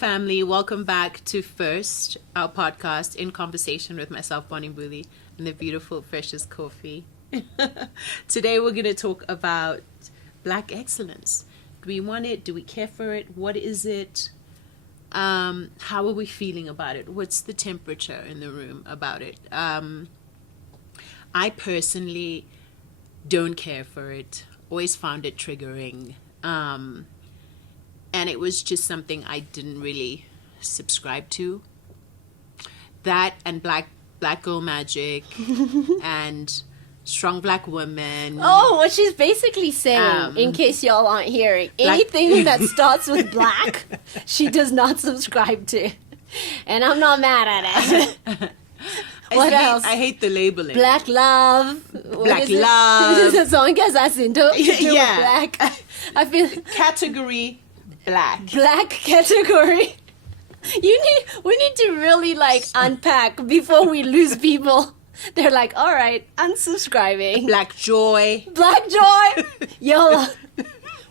family. Welcome back to First, our podcast in conversation with myself, Bonnie Booley, and the beautiful Precious Coffee. Today we're going to talk about Black excellence. Do we want it? Do we care for it? What is it? How are we feeling about it? What's the temperature in the room about it? I personally don't care for it. Always found it triggering. And it was just something I didn't really subscribe to. That and black girl magic and strong black women. Oh, what she's basically saying, in case y'all aren't hearing, anything that starts with black, she does not subscribe to. And I'm not mad at it. What else? I hate the labeling. Black love. Black love. As long as I see to do black. I feel category black. Black category. We need to really unpack before we lose people. They're like, all right, unsubscribing. Black joy. Black joy. Yo,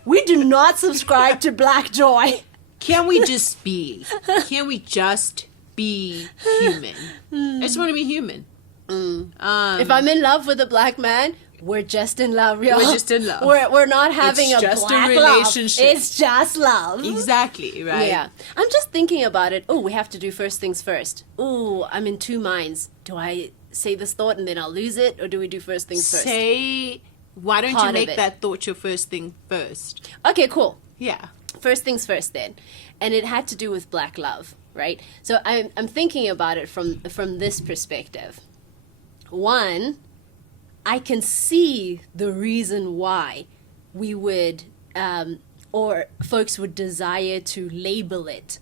we do not subscribe to black joy. Can we just be? Can we just be human? I just want to be human. If I'm in love with a black man, we're just in love, y'all. We're just in love. We're not having it's a just black a relationship. love. It's just love. Exactly, right? Yeah. I'm just thinking about it. Oh, we have to do first things first. Oh, I'm in two minds. Do I say this thought and then I'll lose it, or do we do first things first? Why don't Part you of make it. that thought your first thing first? Okay, cool. Yeah. First things first then. And it had to do with black love, right? So I'm thinking about it from this perspective. One, I can see the reason why we would, or folks would desire to label it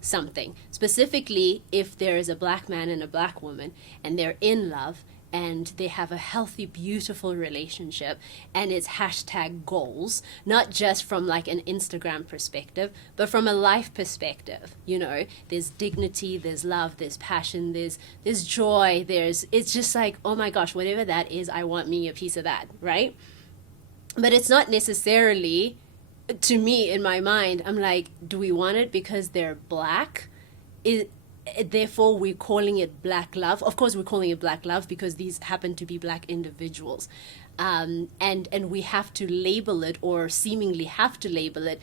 something. Specifically, if there is a black man and a black woman and they're in love and they have a healthy, beautiful relationship and it's hashtag goals, not just from an Instagram perspective, but from a life perspective. You know, there's dignity, there's love, there's passion, there's joy, it's just oh my gosh, whatever that is, I want me a piece of that, right? But it's not necessarily, to me, in my mind, I'm like, do we want it because they're black? Therefore, we're calling it black love. Of course, we're calling it black love because these happen to be black individuals. And we have to label it, or seemingly have to label it,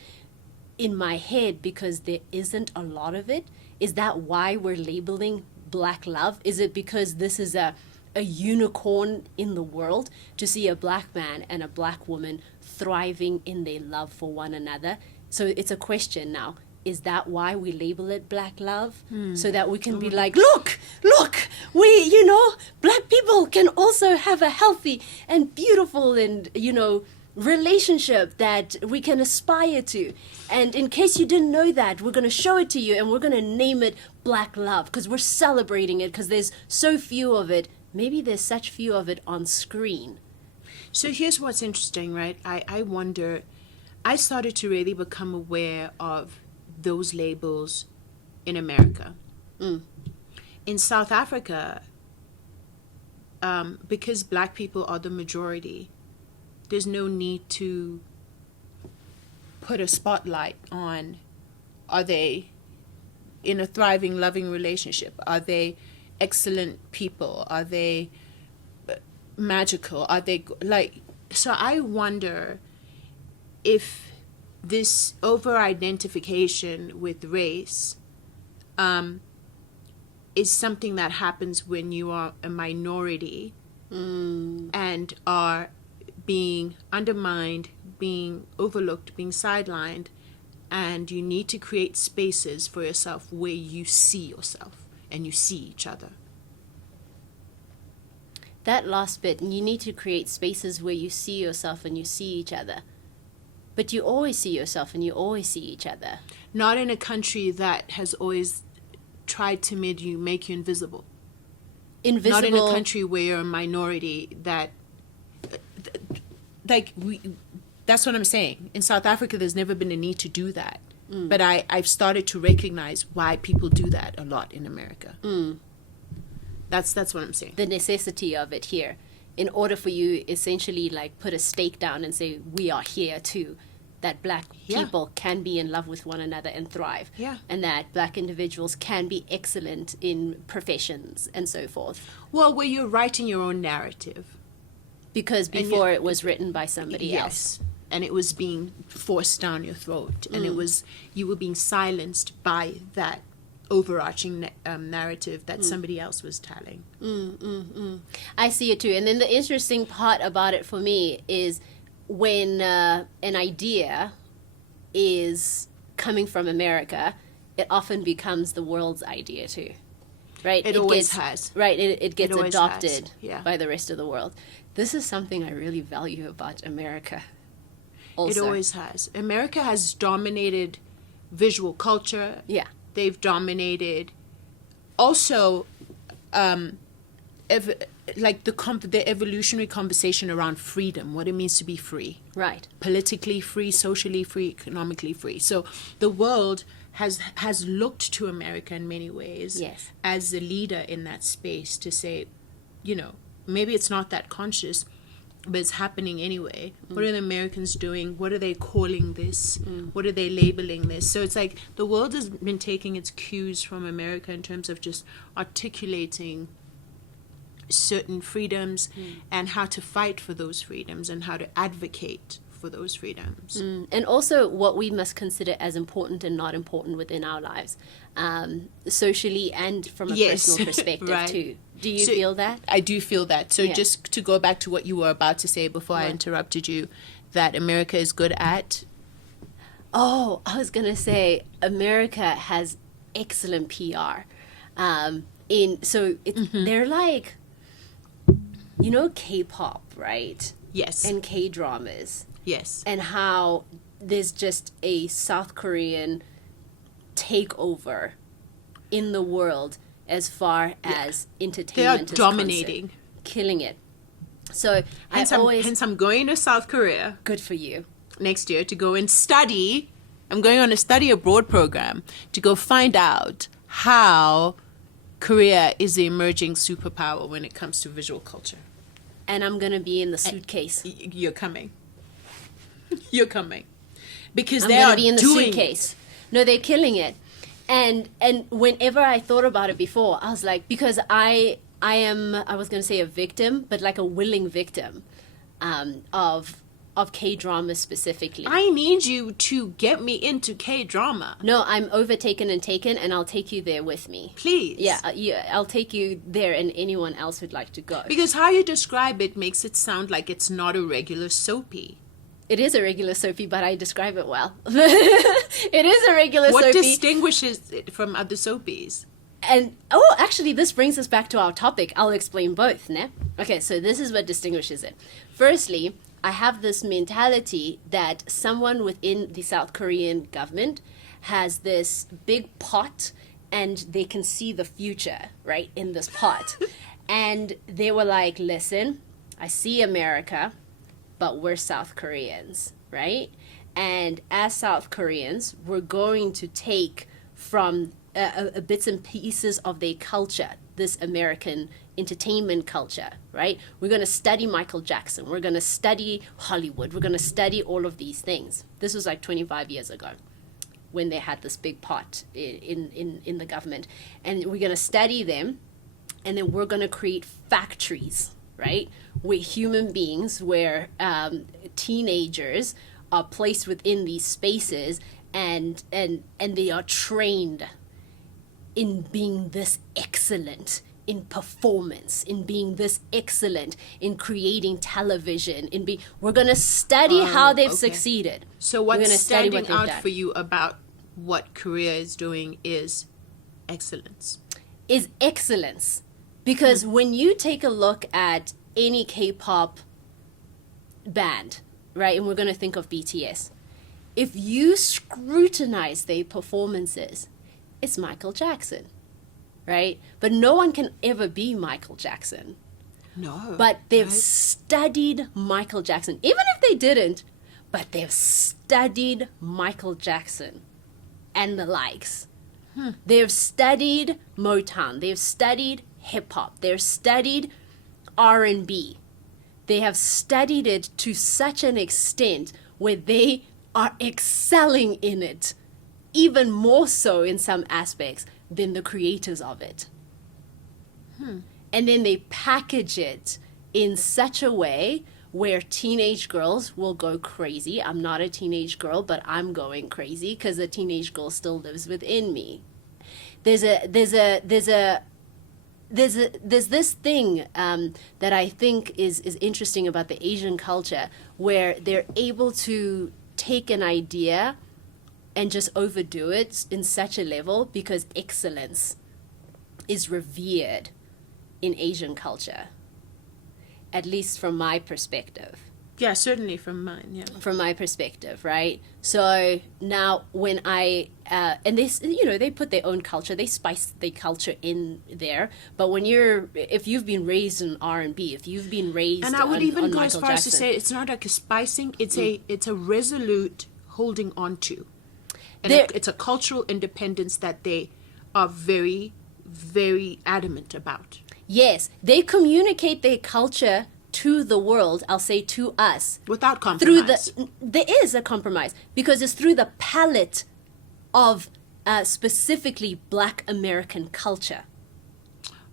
in my head because there isn't a lot of it. Is that why we're labeling black love? Is it because this is a unicorn in the world to see a black man and a black woman thriving in their love for one another? So it's a question now. Is that why we label it black love? So that we can be like, look, black people can also have a healthy and beautiful and, relationship that we can aspire to. And in case you didn't know that, we're going to show it to you and we're going to name it black love because we're celebrating it because there's so few of it. Maybe there's such few of it on screen. So here's what's interesting, right? I wonder, I started to really become aware of those labels in America. In South Africa, because black people are the majority, there's no need to put a spotlight on, are they in a thriving, loving relationship? Are they excellent people? Are they magical? Are they so I wonder if this over-identification with race is something that happens when you are a minority and are being undermined, being overlooked, being sidelined, and you need to create spaces for yourself where you see yourself and you see each other. That last bit, you need to create spaces where you see yourself and you see each other. But you always see yourself and you always see each other. Not in a country that has always tried to make you invisible. Not in a country where you're a minority that, that's what I'm saying. In South Africa, there's never been a need to do that. But I've started to recognize why people do that a lot in America. That's what I'm saying. The necessity of it here. In order for you essentially put a stake down and say, we are here too. that black Yeah. people can be in love with one another and thrive. Yeah. And that black individuals can be excellent in professions and so forth. Well, where you're writing your own narrative. Because before it was written by somebody else. Yes. And it was being forced down your throat. And it was, you were being silenced by that overarching narrative that somebody else was telling. I see it too. And then the interesting part about it for me is when an idea is coming from America, it often becomes the world's idea too. Right? It always has. Right. It gets always adopted has. Yeah. by the rest of the world. This is something I really value about America. Also. It always has. America has dominated visual culture. Yeah. They've dominated also the evolutionary conversation around freedom, what it means to be free. Right. Politically free, socially free, economically free. So the world has looked to America in many ways Yes. as a leader in that space to say, maybe it's not that conscious, but it's happening anyway. What are the Americans doing? What are they calling this? What are they labeling this? So it's like the world has been taking its cues from America in terms of just articulating certain freedoms and how to fight for those freedoms and how to advocate for those freedoms. And also what we must consider as important and not important within our lives, socially and from a Yes. personal perspective Right. too. Do you So- feel that? I do feel that. So Yeah. just to go back to what you were about to say before I interrupted you, that America is good at. Oh, I was gonna say America has excellent PR. They're like, K-pop, right? Yes. And K-dramas, yes. and how there's just a South Korean takeover in the world as far as They are entertainment is dominating. concerned. Killing it. So Hence, I'm going to South Korea good for you. next year to go and study. I'm going on a study abroad program to go find out how Korea is the emerging superpower when it comes to visual culture. And I'm gonna be in the suitcase. You're coming. You're coming. Because I'm they gonna are be in the doing suitcase. No, they're killing it. And whenever I thought about it before, I was like, because I was gonna say a victim, but like a willing victim of K-drama specifically. I need you to get me into K-drama. No, I'm overtaken and taken, and I'll take you there with me. Please. Yeah, I'll take you there and anyone else who'd like to go. Because how you describe it makes it sound like it's not a regular soapy. It is a regular soapy, but I describe it well. It is a regular What soapy. distinguishes it from other soapies? And actually, this brings us back to our topic. I'll explain both, ne? Okay, so this is what distinguishes it. Firstly, I have this mentality that someone within the South Korean government has this big pot and they can see the future, right, in this pot. And they were like, listen, I see America, but we're South Koreans, right? And as South Koreans, we're going to take from bits and pieces of their culture, this American entertainment culture, right? We're going to study Michael Jackson. We're going to study Hollywood. We're going to study all of these things. This was like 25 years ago when they had this big pot in the government. And we're going to study them, and then we're going to create factories, right? Where human beings, where teenagers are placed within these spaces and they are trained in being this excellent in performance, in being this excellent in creating television, we're going to study how they've succeeded. So We're what's gonna study standing what they've out done. for you about what Korea is doing is excellence. Is excellence. Because when you take a look at any K-pop band, right, and we're going to think of BTS, if you scrutinize their performances, it's Michael Jackson, right? But no one can ever be Michael Jackson. No. But they've right? studied Michael Jackson. Even if they didn't, but they've studied Michael Jackson and the likes. They've studied Motown. They've studied hip hop. They've studied R&B. They have studied it to such an extent where they are excelling in it, even more so in some aspects than the creators of it. And then they package it in such a way where teenage girls will go crazy. I'm not a teenage girl, but I'm going crazy because the teenage girl still lives within me. There's this thing that I think is interesting about the Asian culture, where they're able to take an idea and just overdo it in such a level because excellence is revered in Asian culture, at least from my perspective. Yeah, certainly from mine. Yeah. From my perspective, right? So now when I and this, you know, they put their own culture, they spice their culture in there. But when if you've been raised in R&B, if you've been raised, And I would even go as Michael far as to Jackson, say it's not like a spicing; it's a resolute holding on to, and There- it's a cultural independence that they are very, very adamant about. yes, they communicate their culture to the world. I'll say to us Without through compromise. there is a compromise because it's through the palette of specifically Black American culture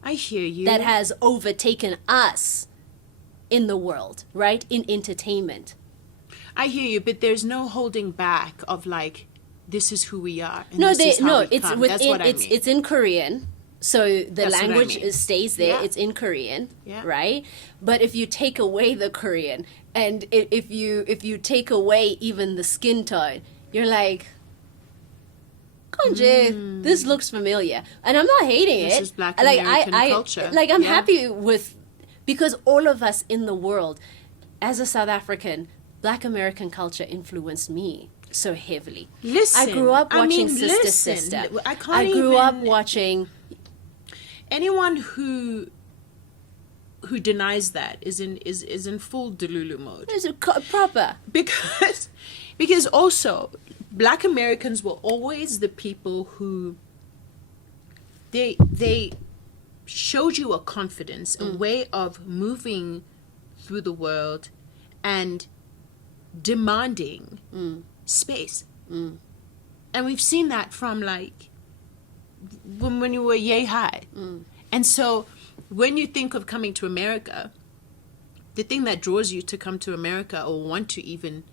I hear you. that has overtaken us in the world, right? In entertainment. I hear you, but there's no holding back of like, this is who we are. And No, this is how we it's come. within That's what I it's mean. it's in Korean. So the That's what I language mean. stays there. Yeah. It's in Korean, Yeah. right? But if you take away the Korean and if you take away even the skin tone, you're like, Konje, this looks familiar, and I'm not hating This it. is Black like American I culture. like I'm Yeah. happy with, because all of us in the world, as a South African, Black American culture influenced me so heavily. Listen, I grew up I watching mean, Sister listen. Sister. I can't grew up even- watching. Anyone who denies that is in full Delulu mode. There's a proper. Because also Black Americans were always the people who they showed you a confidence, a way of moving through the world and demanding space. And we've seen that from like when you were yay high. And so when you think of coming to America, the thing that draws you to come to America or want to even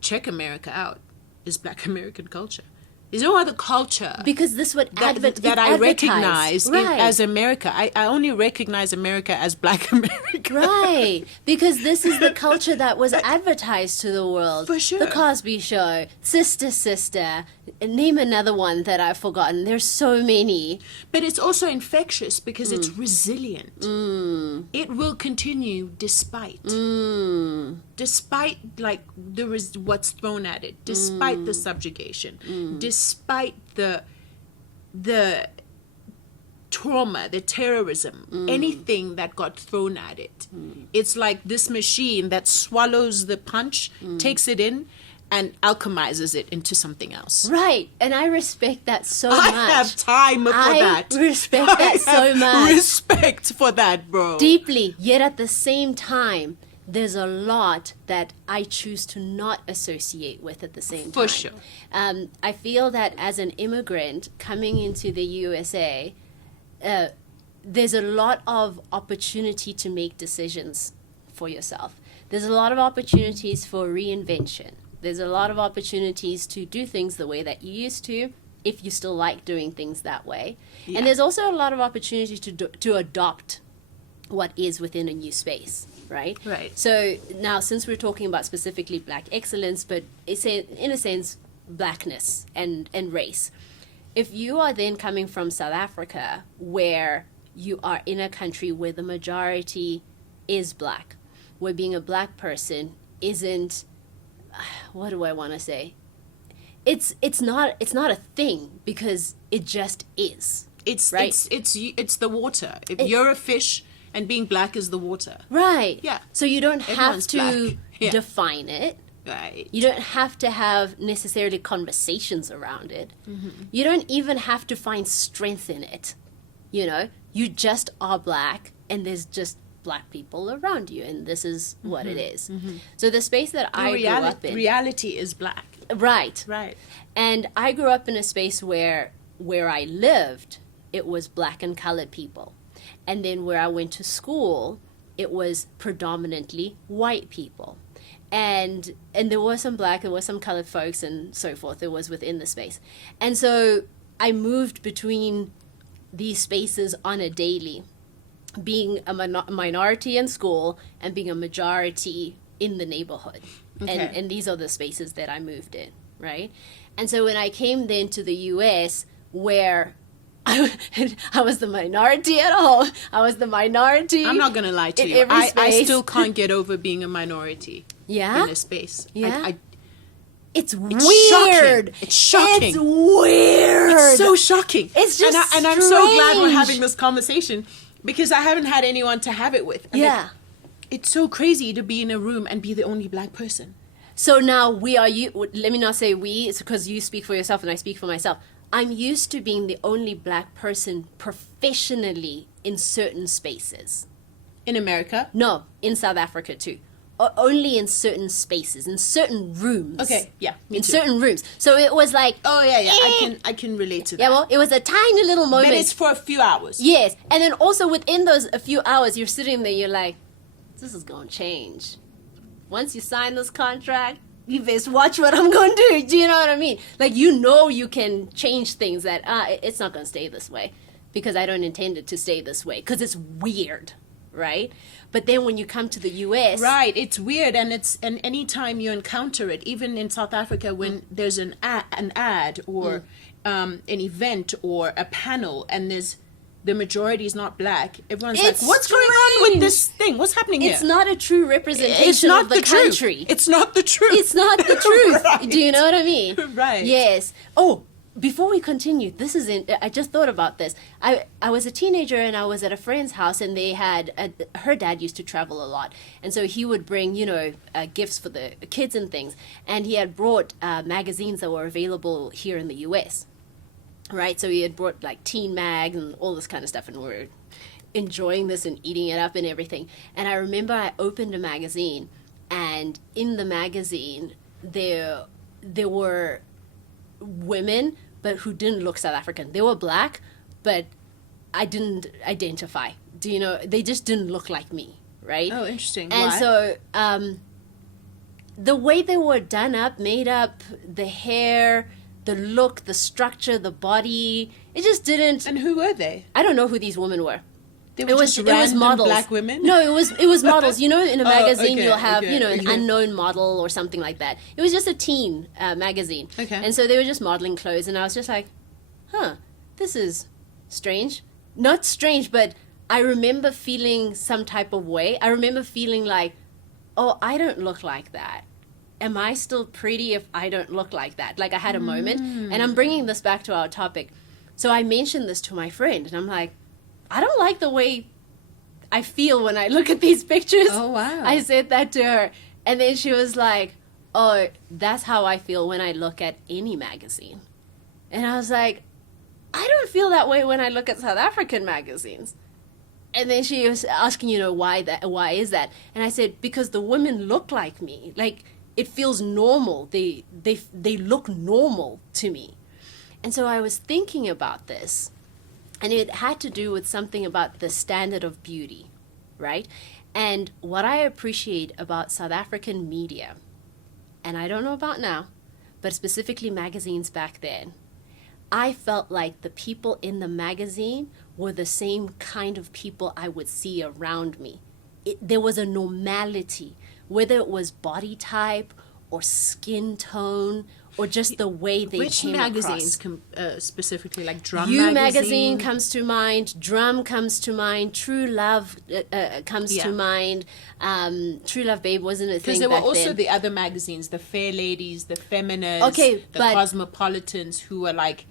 check America out is Black American culture. There's no other culture Because this would that I recognize as America. I only recognize America as Black America. Right, because this is the culture that was advertised to the world. For sure. The Cosby Show, Sister Sister, name another one that I've forgotten. There's so many. But it's also infectious because it's resilient. It will continue despite like what's thrown at it, despite the subjugation, despite the trauma, the terrorism, anything that got thrown at it. It's like this machine that swallows the punch, takes it in, and alchemizes it into something else. Right, and I respect that so I much. have time for that. Respect that so I have much. Respect for that, bro. Deeply, yet at the same time, there's a lot that I choose to not associate with at the same time. For sure. I feel that as an immigrant coming into the USA, there's a lot of opportunity to make decisions for yourself. There's a lot of opportunities for reinvention. There's a lot of opportunities to do things the way that you used to, if you still like doing things that way. Yeah. And there's also a lot of opportunity to adopt what is within a new space, right? Right. So now, since we're talking about specifically Black excellence, but it's in a sense, Blackness and race, if you are then coming from South Africa, where you are in a country where the majority is Black, where being a Black person isn't, what do I want to say? It's not a thing, because it just is. It's right. it's the water. If you're a fish and being Black is the water, Right. Yeah. So you don't have Everyone's to Black. Yeah. define it. right? You don't have to have necessarily conversations around it. You don't even have to find strength in it. You know, you just are Black, and there's just black people around you, and this is what it is. So the space that I grew up in, reality is black. right, Right. and I grew up in a space where I lived, it was black and colored people, and then where I went to school, it was predominantly white people. And there was some black, there was some colored folks and so forth. It was within the space. And so I moved between these spaces on a daily, being a minority in school and being a majority in the neighborhood. Okay. And these are the spaces that I moved in, right? And so when I came then to the U.S., where I was the minority at all, I was the minority. I'm not going to lie to in you. every I space. still can't get over being a minority Yeah? in a space. Yeah? I, It's shocking. weird. It's shocking. It's weird. it's so shocking. It's just and I'm so glad we're strange. having this conversation because I haven't had anyone to have it with. And Yeah. it's so crazy to be in a room and be the only black person. So now let me not say we, it's because you speak for yourself and I speak for myself. I'm used to being the only black person professionally in certain spaces. In America? No, in South Africa too. Only in certain spaces, in certain rooms. Okay, yeah, me in too. certain rooms. So it was like, Oh, yeah. I can relate to that. yeah, well, it was a tiny little moment. But it's for a few hours. Yes, and then also within those a few hours, you're sitting there, you're like, this is going to change. Once you sign this contract, you best watch what I'm going to do. Do you know what I mean? Like, you know you can change things that, it's not going to stay this way because I don't intend it to stay this way because it's weird, right? But then when you come to the U.S. Right, it's weird, and anytime you encounter it, even in South Africa, when there's an ad or an event or a panel, and the majority is not black, everyone's It's like, "What's going on with strange. this thing? What's happening here?" It's not a true representation It's not of the truth. country. It's not the truth. It's not the truth. Right. Do you know what I mean? Right. Yes. Oh, before we continue, I just thought about this. I was a teenager and I was at a friend's house and they had, her dad used to travel a lot. And so he would bring, gifts for the kids and things. And he had brought magazines that were available here in the U.S. Right? So he had brought like teen mag and all this kind of stuff and we were enjoying this and eating it up and everything. And I remember I opened a magazine and in the magazine there were women but who didn't look South African. They were black, but I didn't identify. Do you know? They just didn't look like me, right? Oh, interesting. And Why? so the way they were done up, made up, the hair, the look, the structure, the body, it just didn't. And who were they? I don't know who these women were. They were just random models. black women? No, it was models. You know, in a Oh, magazine okay, you'll have okay, an okay. unknown model or something like that. It was just a teen magazine. Okay. And so they were just modeling clothes, and I was just like, this is strange. Not strange, but I remember feeling some type of way. I remember feeling like, oh, I don't look like that. Am I still pretty if I don't look like that? Like I had a moment, and I'm bringing this back to our topic. So I mentioned this to my friend, and I'm like, I don't like the way I feel when I look at these pictures. Oh, wow. I said that to her. And then she was like, oh, that's how I feel when I look at any magazine. And I was like, I don't feel that way when I look at South African magazines. And then she was asking, why is that? And I said, because the women look like me. Like, it feels normal. They look normal to me. And so I was thinking about this. And it had to do with something about the standard of beauty, right? And what I appreciate about South African media, and I don't know about now, but specifically magazines back then, I felt like the people in the magazine were the same kind of people I would see around me. There was a normality, whether it was body type or skin tone or just the way they Which came magazines across. specifically, like Drum You magazine? magazine comes to mind. Drum comes to mind. True Love comes to Yeah. mind. True Love Babe wasn't a thing Because there were back also then. the other magazines, the Fair Ladies, the Feminists, Okay, the but- Cosmopolitans, who are like,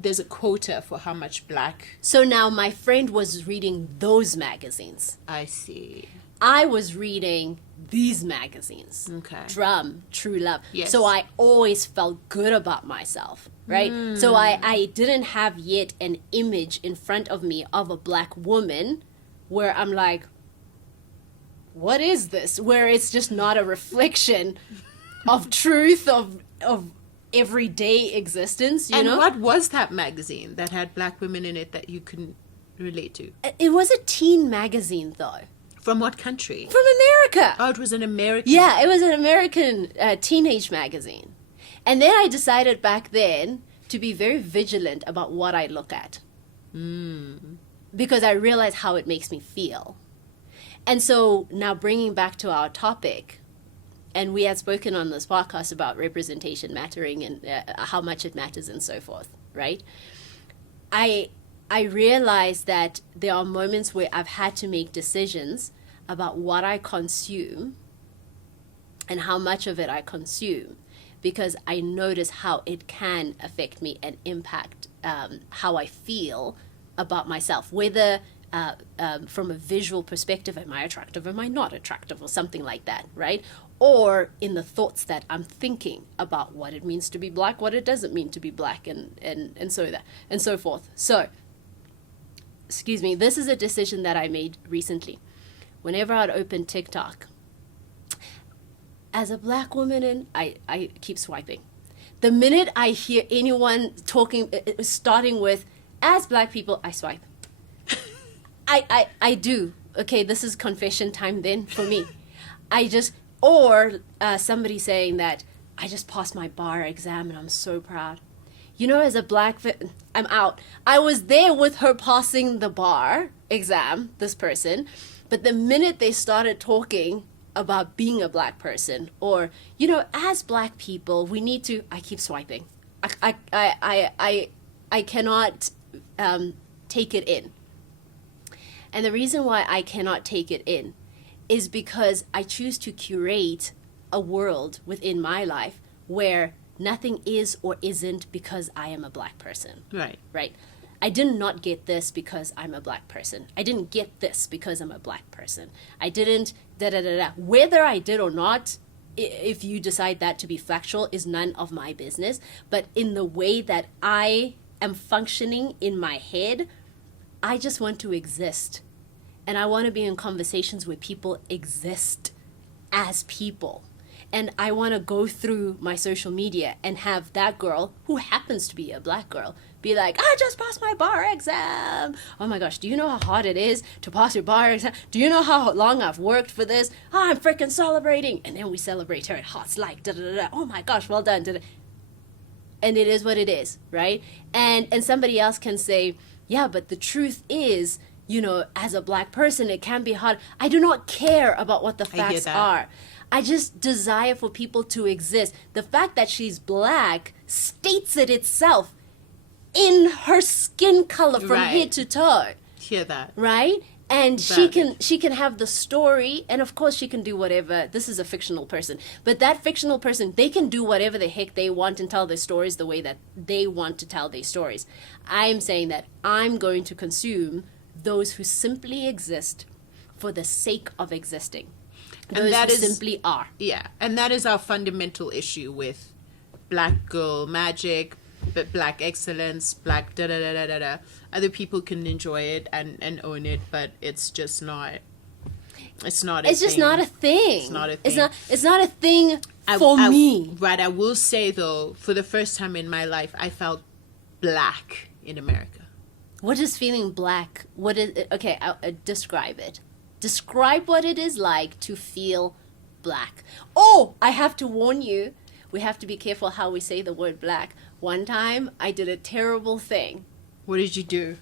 there's a quota for how much black. So now my friend was reading those magazines. I see. I was reading these magazines. Okay. Drum, True Love. Yes. So I always felt good about myself, right? So I didn't have yet an image in front of me of a black woman where I'm like, what is this? Where it's just not a reflection of truth, of everyday existence, you And know? what was that magazine that had black women in it that you couldn't relate to? It was a teen magazine, though. From what country? From America. Oh, it was an American. Yeah, it was an American teenage magazine. And then I decided back then to be very vigilant about what I look at. Because I realized how it makes me feel. And so now bringing back to our topic, and we had spoken on this podcast about representation mattering and how much it matters and so forth, right? I realized that there are moments where I've had to make decisions about what I consume and how much of it I consume, because I notice how it can affect me and impact how I feel about myself, whether from a visual perspective, am I attractive, am I not attractive, or something like that, right? Or in the thoughts that I'm thinking about what it means to be black, what it doesn't mean to be black, and so forth. So, excuse me, this is a decision that I made recently. Whenever I'd open TikTok, as a black woman, and I keep swiping. The minute I hear anyone talking, starting with, as black people, I swipe. I do. Okay, this is confession time then for me. Or somebody saying that I just passed my bar exam and I'm so proud. You know, as a I'm out. I was there with her passing the bar exam, this person, but the minute they started talking about being a black person, or, you know, as black people, we need to, I keep swiping. I cannot take it in. And the reason why I cannot take it in is because I choose to curate a world within my life where nothing is or isn't because I am a black person. Right. Right? I did not get this because I'm a black person. I didn't get this because I'm a black person. I didn't da-da-da-da. Whether I did or not, if you decide that to be factual, is none of my business. But in the way that I am functioning in my head, I just want to exist. And I want to be in conversations where people exist as people. And I want to go through my social media and have that girl, who happens to be a black girl, be like, I just passed my bar exam. Oh my gosh, do you know how hard it is to pass your bar exam? Do you know how long I've worked for this? Oh, I'm freaking celebrating. And then we celebrate her at Hearts Like, da da da da. Oh my gosh, well done. Da, da. And it is what it is, right? And somebody else can say, yeah, but the truth is, you know, as a black person, it can be hard. I do not care about what the facts are. I just desire for people to exist. The fact that she's black states it itself in her skin color from head to toe. Hear that. Right? And she can have the story, and of course she can do whatever. This is a fictional person, but that fictional person, they can do whatever the heck they want and tell their stories the way that they want to tell their stories. I'm saying that I'm going to consume those who simply exist for the sake of existing. Those who simply are. Yeah, and that is our fundamental issue with black girl magic, but black excellence, black da da da da da da. Other people can enjoy it and own it, but it's just not. It's not. It's just not a thing. It's not a thing. It's not a thing for me. Right. I will say though, for the first time in my life, I felt black in America. What is feeling black? What is it? Okay? I'll describe it. Describe what it is like to feel black. Oh, I have to warn you. We have to be careful how we say the word black. One time, I did a terrible thing. What did you do?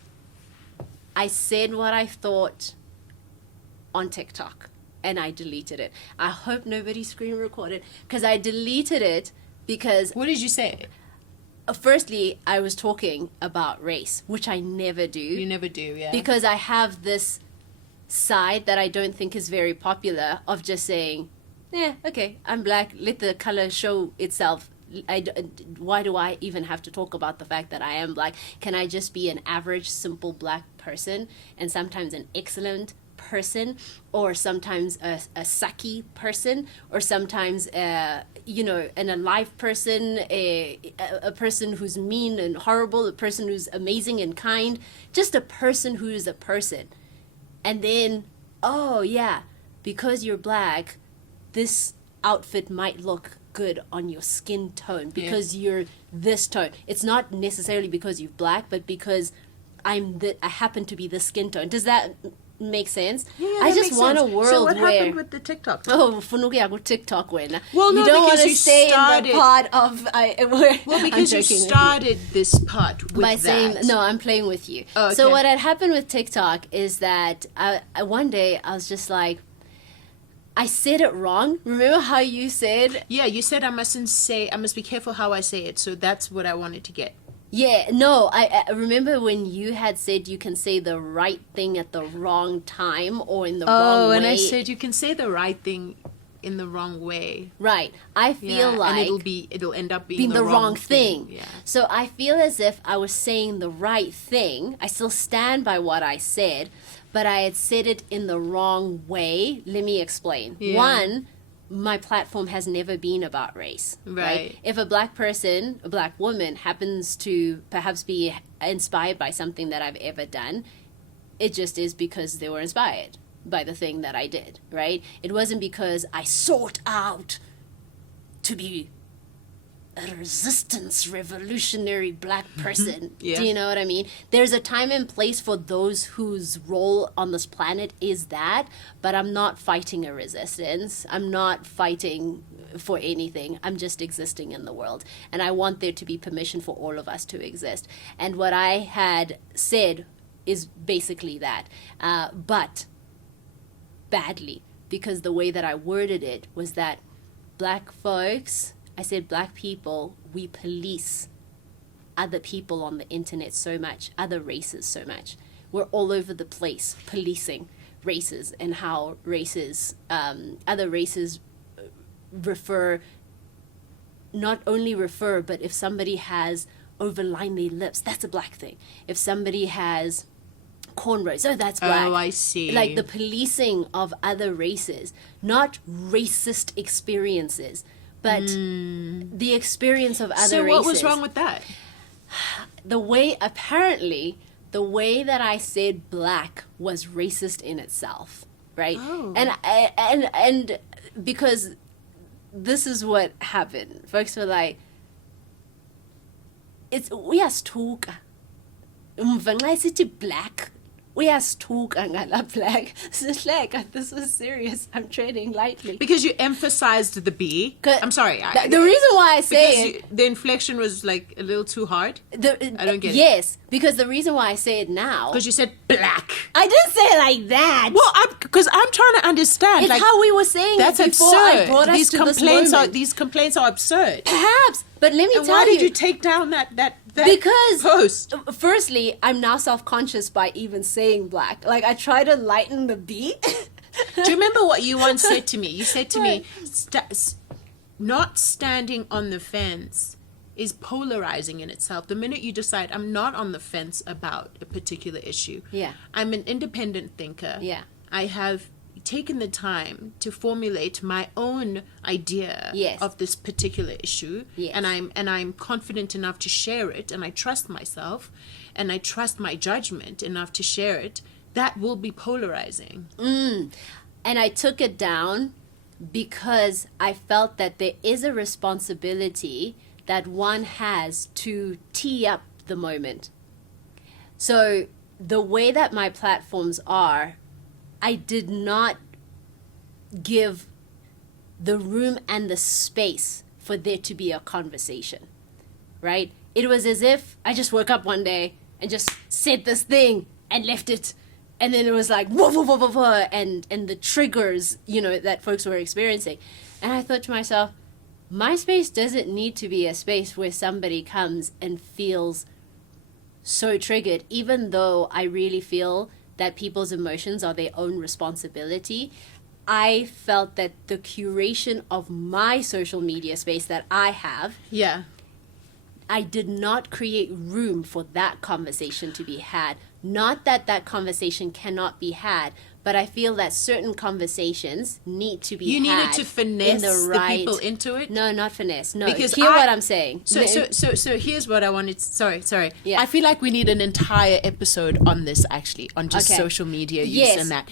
I said what I thought on TikTok, and I deleted it. I hope nobody screen recorded, because I deleted it because... What did you say? Firstly, I was talking about race, which I never do. You never do, yeah. Because I have this side that I don't think is very popular of just saying, yeah, okay, I'm black, let the color show itself. Why do I even have to talk about the fact that I am black? Can I just be an average, simple black person, and sometimes an excellent person, or sometimes a sucky person, or sometimes an alive person, a person who's mean and horrible, a person who's amazing and kind, just a person who is a person. And then, oh yeah, because you're black, this outfit might look good on your skin tone because you're this tone. It's not necessarily because you're black, but because I happen to be the skin tone. Does that make sense? Yeah, I that just makes want sense. a world so what where happened with the TikTok? oh, funuki ako TikTok wena. Well, no, you don't want because to you stay in started- the part of where Well, I'm because you joking. started this part with By that. saying no, I'm playing with you. Oh, So okay. what had happened with TikTok is that one day I was just like, I said it wrong. Remember how you said? Yeah, you said I must be careful how I say it. So that's what I wanted to get. Yeah, no, I remember when you had said you can say the right thing at the wrong time or in the wrong way. and I said you can say the right thing in the wrong way. Right. I feel Yeah, like and it'll end up being being the wrong thing. Yeah. So I feel as if I was saying the right thing. I still stand by what I said, but I had said it in the wrong way. Let me explain. Yeah. One, my platform has never been about race. Right. If a black person, a black woman, happens to perhaps be inspired by something that I've ever done, it just is because they were inspired by the thing that I did, right? It wasn't because I sought out to be a resistance revolutionary black person. Yeah. Do you know what I mean? There's a time and place for those whose role on this planet is that, but I'm not fighting a resistance. I'm not fighting for anything. I'm just existing in the world. And I want there to be permission for all of us to exist. And what I had said is basically that. But badly, because the way that I worded it was that black folks, I said black people, we police other people on the internet so much, other races so much. We're all over the place policing races and how races, other races not only refer, but if somebody has overlined their lips, that's a black thing. If somebody has cornrows, oh, that's black. Oh, I see. Like the policing of other races, not racist experiences, but the experience of other So races. what was wrong with that? The way that I said black was racist in itself, right? Oh. And because this is what happened. Folks were like, it's uyasithuka. Umva I said black. Uyasithuka ngala black. Sihleka, this was serious. I'm treading lightly. Because you emphasized the B. I'm sorry. The reason why I say because the inflection was like a little too hard. I don't get it. Yes, because the reason why I say it now. Because you said black. I didn't say it like that. Well, because I'm trying to understand. It's like, how we were saying that's it before absurd. I brought us These to complaints this moment. these complaints are absurd. Perhaps, but let me And tell why you. did you take down that because post? Firstly, I'm now self-conscious by even saying black. Like I try to lighten the beat. Do you remember what you once said to me? You said to me, What? not standing on the fence is polarizing in itself. The minute you decide, I'm not on the fence about a particular issue. Yeah. I'm an independent thinker. Yeah. I have taken the time to formulate my own idea Yes. of this particular issue. Yes. And I'm confident enough to share it, and I trust myself and I trust my judgment enough to share it. That will be polarizing. And I took it down because I felt that there is a responsibility that one has to tee up the moment. So the way that my platforms are, I did not give the room and the space for there to be a conversation, right? It was as if I just woke up one day and just said this thing and left it. And then it was like, whoa, whoa, whoa, whoa, whoa, and the triggers, that folks were experiencing. And I thought to myself, my space doesn't need to be a space where somebody comes and feels so triggered, even though I really feel that people's emotions are their own responsibility. I felt that the curation of my social media space that I have, Yeah. I did not create room for that conversation to be had. Not that that conversation cannot be had, but I feel that certain conversations need to be You needed had to in finesse the the right people into it. No, not finesse. No, Because hear what I'm saying. So here's what I wanted. Sorry. Yeah. I feel like we need an entire episode on this, actually, on just Okay. social media use Yes. and that,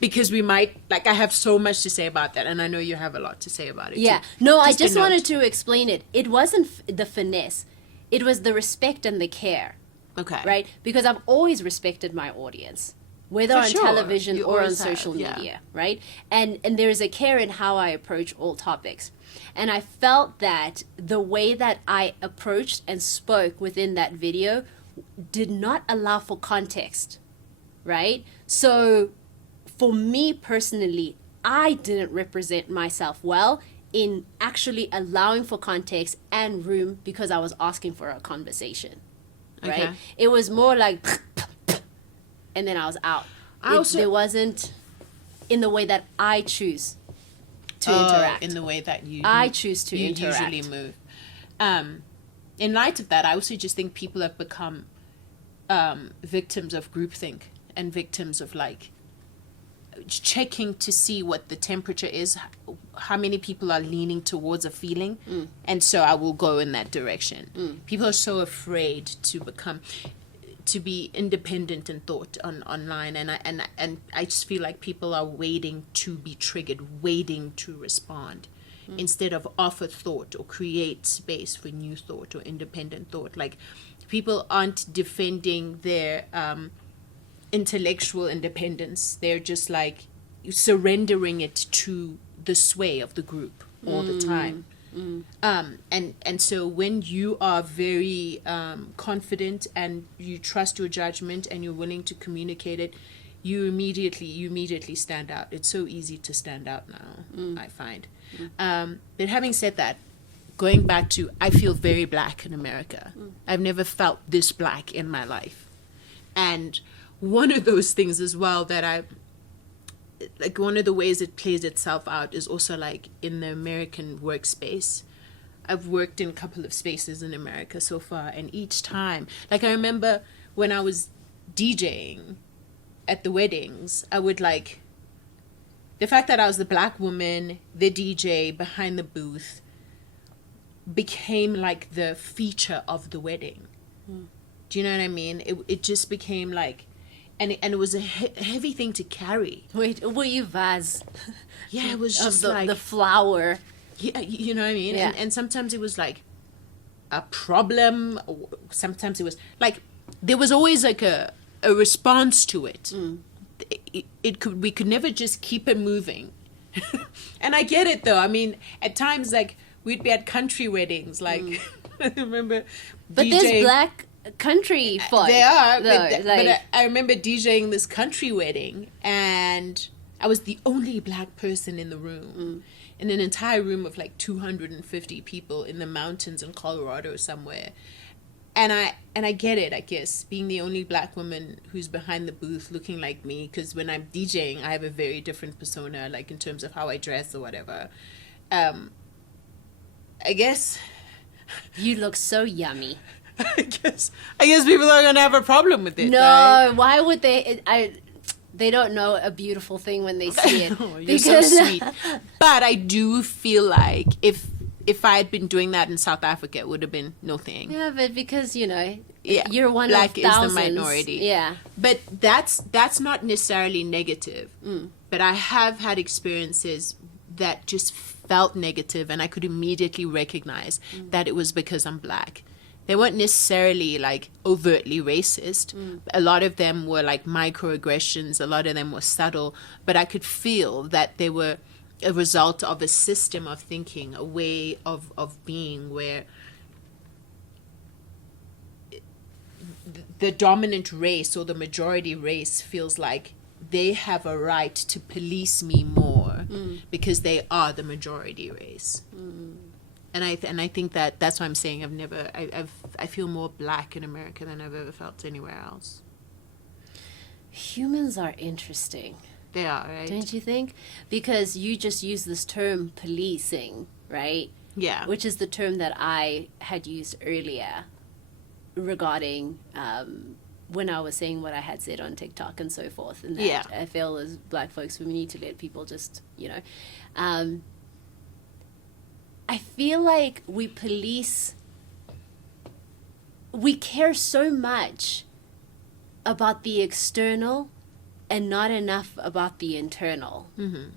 because we might, like, I have so much to say about that, and I know you have a lot to say about it. Yeah. too. No, I a just note. wanted to explain it. It wasn't the finesse. It was the respect and the care, Okay. right? Because I've always respected my audience, whether For on sure. television You or on always have, social yeah. media, right? And there's a care in how I approach all topics. And I felt that the way that I approached and spoke within that video did not allow for context, right? So for me personally, I didn't represent myself well in actually allowing for context and room because I was asking for a conversation, right? Okay. It was more like, and then I was out. There wasn't in the way that I choose to interact. in the way that I choose to you interact. usually move. In light of that, I also just think people have become victims of groupthink and victims of, like, checking to see what the temperature is, how many people are leaning towards a feeling, and so I will go in that direction. People are so afraid to be independent in thought online, and I just feel like people are waiting to be triggered, waiting to respond, instead of offer thought or create space for new thought or independent thought. Like, people aren't defending their intellectual independence. They're just, like, surrendering it to the sway of the group all the time. And so when you are very confident and you trust your judgment and you're willing to communicate it, you immediately stand out. It's so easy to stand out now, I find. But having said that, going back to, I feel very black in America. I've never felt this black in my life. And one of those things as well that one of the ways it plays itself out is also, like, in the American workspace. I've worked in a couple of spaces in America so far, and each time, like, I remember when I was DJing at the weddings, I would, like, the fact that I was the black woman, the DJ behind the booth, became, like, the feature of the wedding. Do you know what I mean? It just became, like, and it was a heavy thing to carry. Wait, were you vase? Yeah, it was Of just the flower. yeah, you know what I mean? Yeah. And sometimes it was, like, a problem. Or sometimes it was, like, there was always, like, a response to it. We could never just keep it moving. And I get it, though. I mean, at times, like, we'd be at country weddings. Like, I remember But DJing. there's black country folk. They are, though, but I remember DJing this country wedding, and I was the only black person in the room, in an entire room of, like, 250 people in the mountains in Colorado somewhere. And I get it, I guess, being the only black woman who's behind the booth looking like me, because when I'm DJing, I have a very different persona, like, in terms of how I dress or whatever. I guess You look so yummy. I guess people are gonna have a problem with it. No, right? why would they? They don't know a beautiful thing when they see it. Oh, you're so sweet. But I do feel like if I had been doing that in South Africa, it would have been no thing. Yeah, but because Yeah, you're one black of is thousands. the minority. Yeah. But that's not necessarily negative. But I have had experiences that just felt negative, and I could immediately recognize that it was because I'm black. They weren't necessarily, like, overtly racist. A lot of them were, like, microaggressions. A lot of them were subtle. But I could feel that they were a result of a system of thinking, a way of being where the dominant race or the majority race feels like they have a right to police me more because they are the majority race. And I think that's why I'm saying I feel more black in America than I've ever felt anywhere else. Humans are interesting, They are, right? don't you think? Because you just use this term policing, right? Yeah. Which is the term that I had used earlier regarding when I was saying what I had said on TikTok and so forth, and that Yeah. I feel as Black folks, we need to let people just, I feel like we care so much about the external and not enough about the internal. And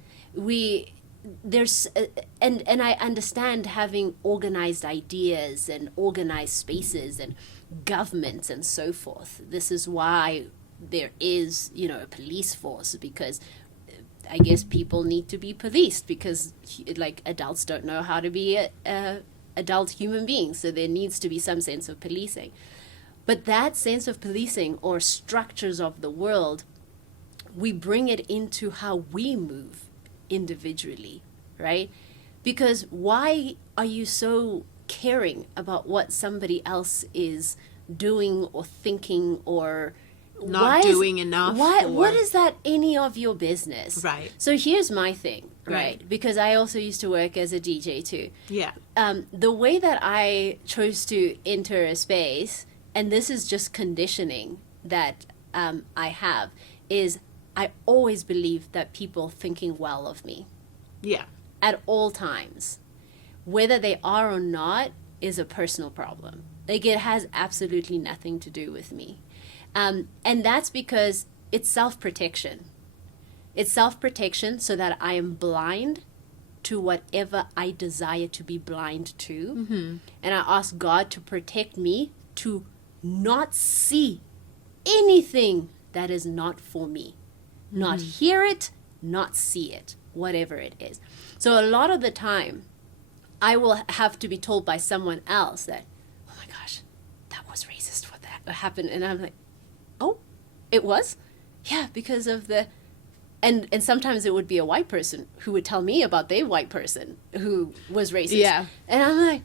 I understand having organized ideas and organized spaces and governments and so forth. This is why there is, a police force, because I guess people need to be policed because like adults don't know how to be adult human beings. So there needs to be some sense of policing. But that sense of policing or structures of the world, we bring it into how we move individually, right? Because why are you so caring about what somebody else is doing or thinking or Not doing enough, what is that any of your business? Right. So here's my thing, right? Right. Because I also used to work as a DJ too. Yeah. The way that I chose to enter a space, and this is just conditioning that I have, is I always believe that people thinking well of me Yeah. at all times, whether they are or not, is a personal problem. Like it has absolutely nothing to do with me. And that's because it's self-protection. It's self-protection so that I am blind to whatever I desire to be blind to. And I ask God to protect me to not see anything that is not for me. Not hear it, not see it, whatever it is. So a lot of the time, I will have to be told by someone else that, oh my gosh, that was racist what that happened. And I'm like, oh, it was? Yeah, because of the... And sometimes it would be a white person who would tell me about their white person who was racist. Yeah. And I'm like,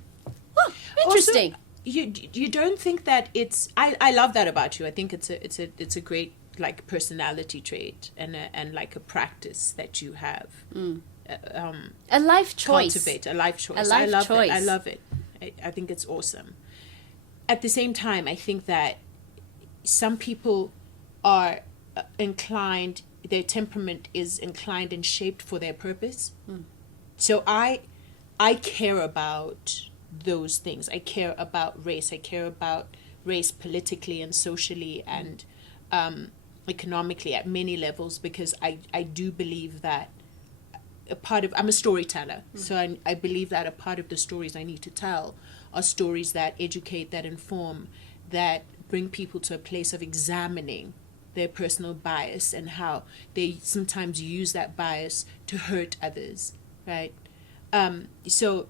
oh, interesting. Also, you don't think that it's... I love that about you. I think it's a great like personality trait and like a practice that you have. A life choice. Cultivate a life choice. A life I love choice. it. I love it. I think it's awesome. At the same time, I think that some people are inclined, their temperament is inclined and shaped for their purpose. So I care about those things. I care about race. I care about race politically and socially and economically at many levels, because I do believe that I'm a storyteller. So I believe that a part of the stories I need to tell are stories that educate, that inform, that bring people to a place of examining their personal bias and how they sometimes use that bias to hurt others, right? So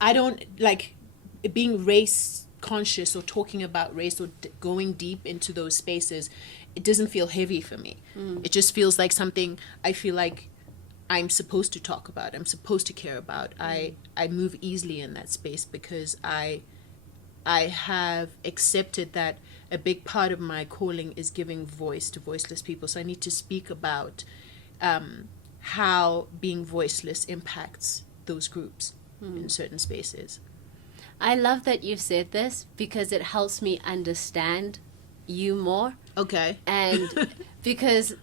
I don't like being race conscious or talking about race or going deep into those spaces. It doesn't feel heavy for me. It just feels like something I feel like I'm supposed to talk about. I'm supposed to care about. I move easily in that space because I have accepted that a big part of my calling is giving voice to voiceless people. So I need to speak about how being voiceless impacts those groups in certain spaces. I love that you've said this because it helps me understand you more. Okay. And because,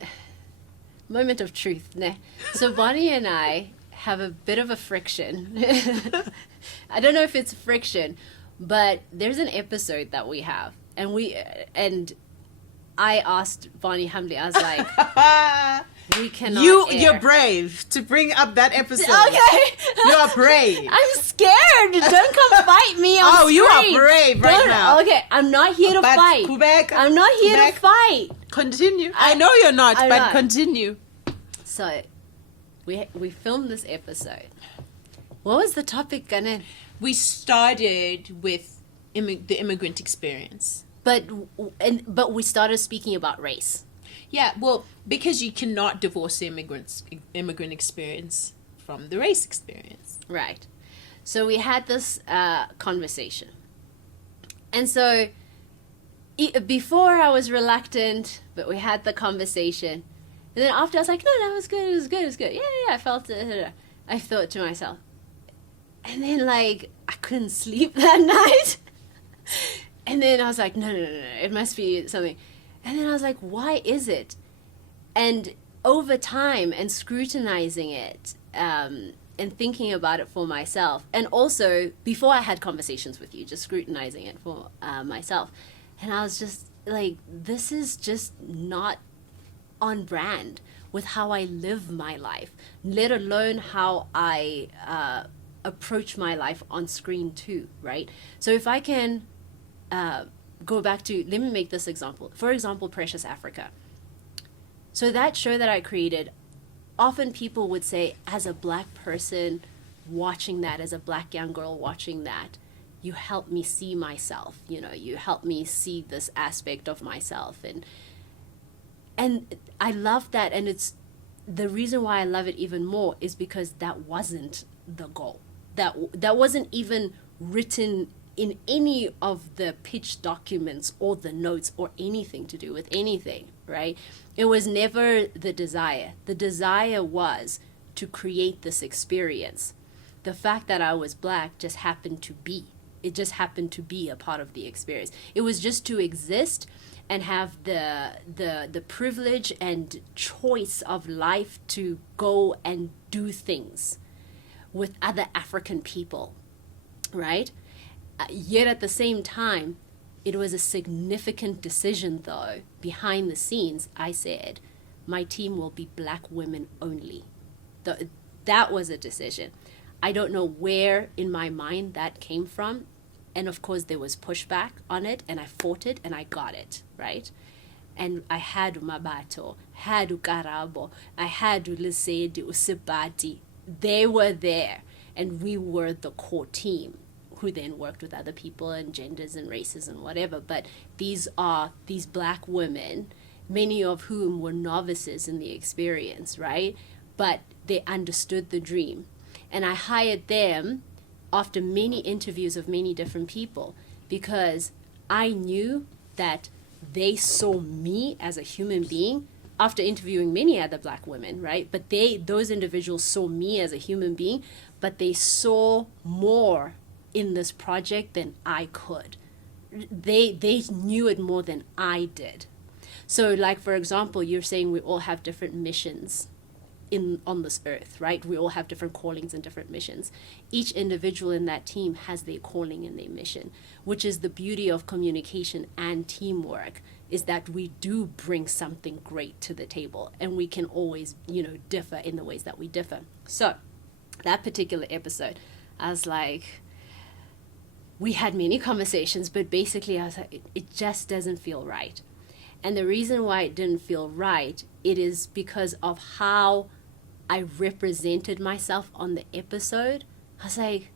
moment of truth, ne? So Bonnie and I have a bit of a friction. I don't know if it's friction, but there's an episode that we have, and I asked Bonnie humbly, I was like, we cannot You're air. brave to bring up that episode. Okay. You are brave. I'm scared. Don't come fight me on Oh, you are screen. brave right Don't- now. Okay, I'm not here to But fight. Quebec- I'm not here Quebec- to fight. Continue. I know you're not, I'm but not. continue. So, we filmed this episode. What was the topic, Ganen? We started with the immigrant experience. But we started speaking about race. Yeah, well, because you cannot divorce the immigrant experience from the race experience. Right. So we had this conversation. And so before I was reluctant, but we had the conversation. And then after I was like, no, that was good, it was good, it was good. Yeah, I felt it. I thought to myself. And then like, I couldn't sleep that night. And then I was like, no, it must be something. And then I was like, why is it? And over time and scrutinizing it, and thinking about it for myself, and also before I had conversations with you, just scrutinizing it for myself. And I was just like, this is just not on brand with how I live my life, let alone how I approach my life on screen too, right? So if I can go back to, let me make this example. For example, Precious Africa. So that show that I created, often people would say, as a black person watching that, as a black young girl watching that, you help me see myself, you help me see this aspect of myself. And I love that. And it's the reason why I love it even more is because that wasn't the goal. That wasn't even written in any of the pitch documents or the notes or anything to do with anything, right? It was never the desire. The desire was to create this experience. The fact that I was black just happened to be. It just happened to be a part of the experience. It was just to exist and have the privilege and choice of life to go and do things with other African people, right? Yet at the same time, it was a significant decision, though. Behind the scenes, I said, my team will be black women only. That was a decision. I don't know where in my mind that came from. And of course, there was pushback on it, and I fought it, and I got it, right? And I had Mabato, had Ukarabo, I had Ulisedi, Usibati. They were there, and we were the core team, who then worked with other people and genders and races and whatever. But these are these black women, many of whom were novices in the experience, right? But they understood the dream. And I hired them after many interviews of many different people because I knew that they saw me as a human being after interviewing many other black women, right? But those individuals saw me as a human being, but they saw more in this project than I could. They knew it more than I did. So like, for example, you're saying we all have different missions on this earth, right? We all have different callings and different missions. Each individual in that team has their calling and their mission, which is the beauty of communication and teamwork, is that we do bring something great to the table, and we can always, differ in the ways that we differ. So that particular episode, I was like, we had many conversations, but basically I was like, it just doesn't feel right. And the reason why it didn't feel right, it is because of how I represented myself on the episode. I was like,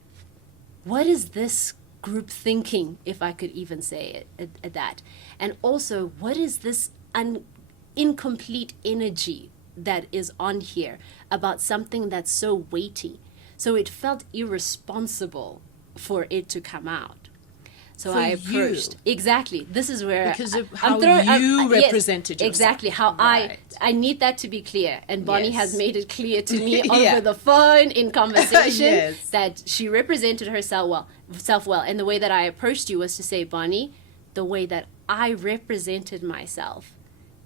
what is this group thinking, if I could even say it at that? And also, what is this incomplete energy that is on here about something that's so weighty? So it felt irresponsible for it to come out. So For I approached. you. Exactly. This is where Because of how you represented yourself. Exactly. How Right. I need that to be clear. And Bonnie Yes. has made it clear to me Yeah. over the phone in conversation Yes. that she represented herself well. And the way that I approached you was to say, Bonnie, the way that I represented myself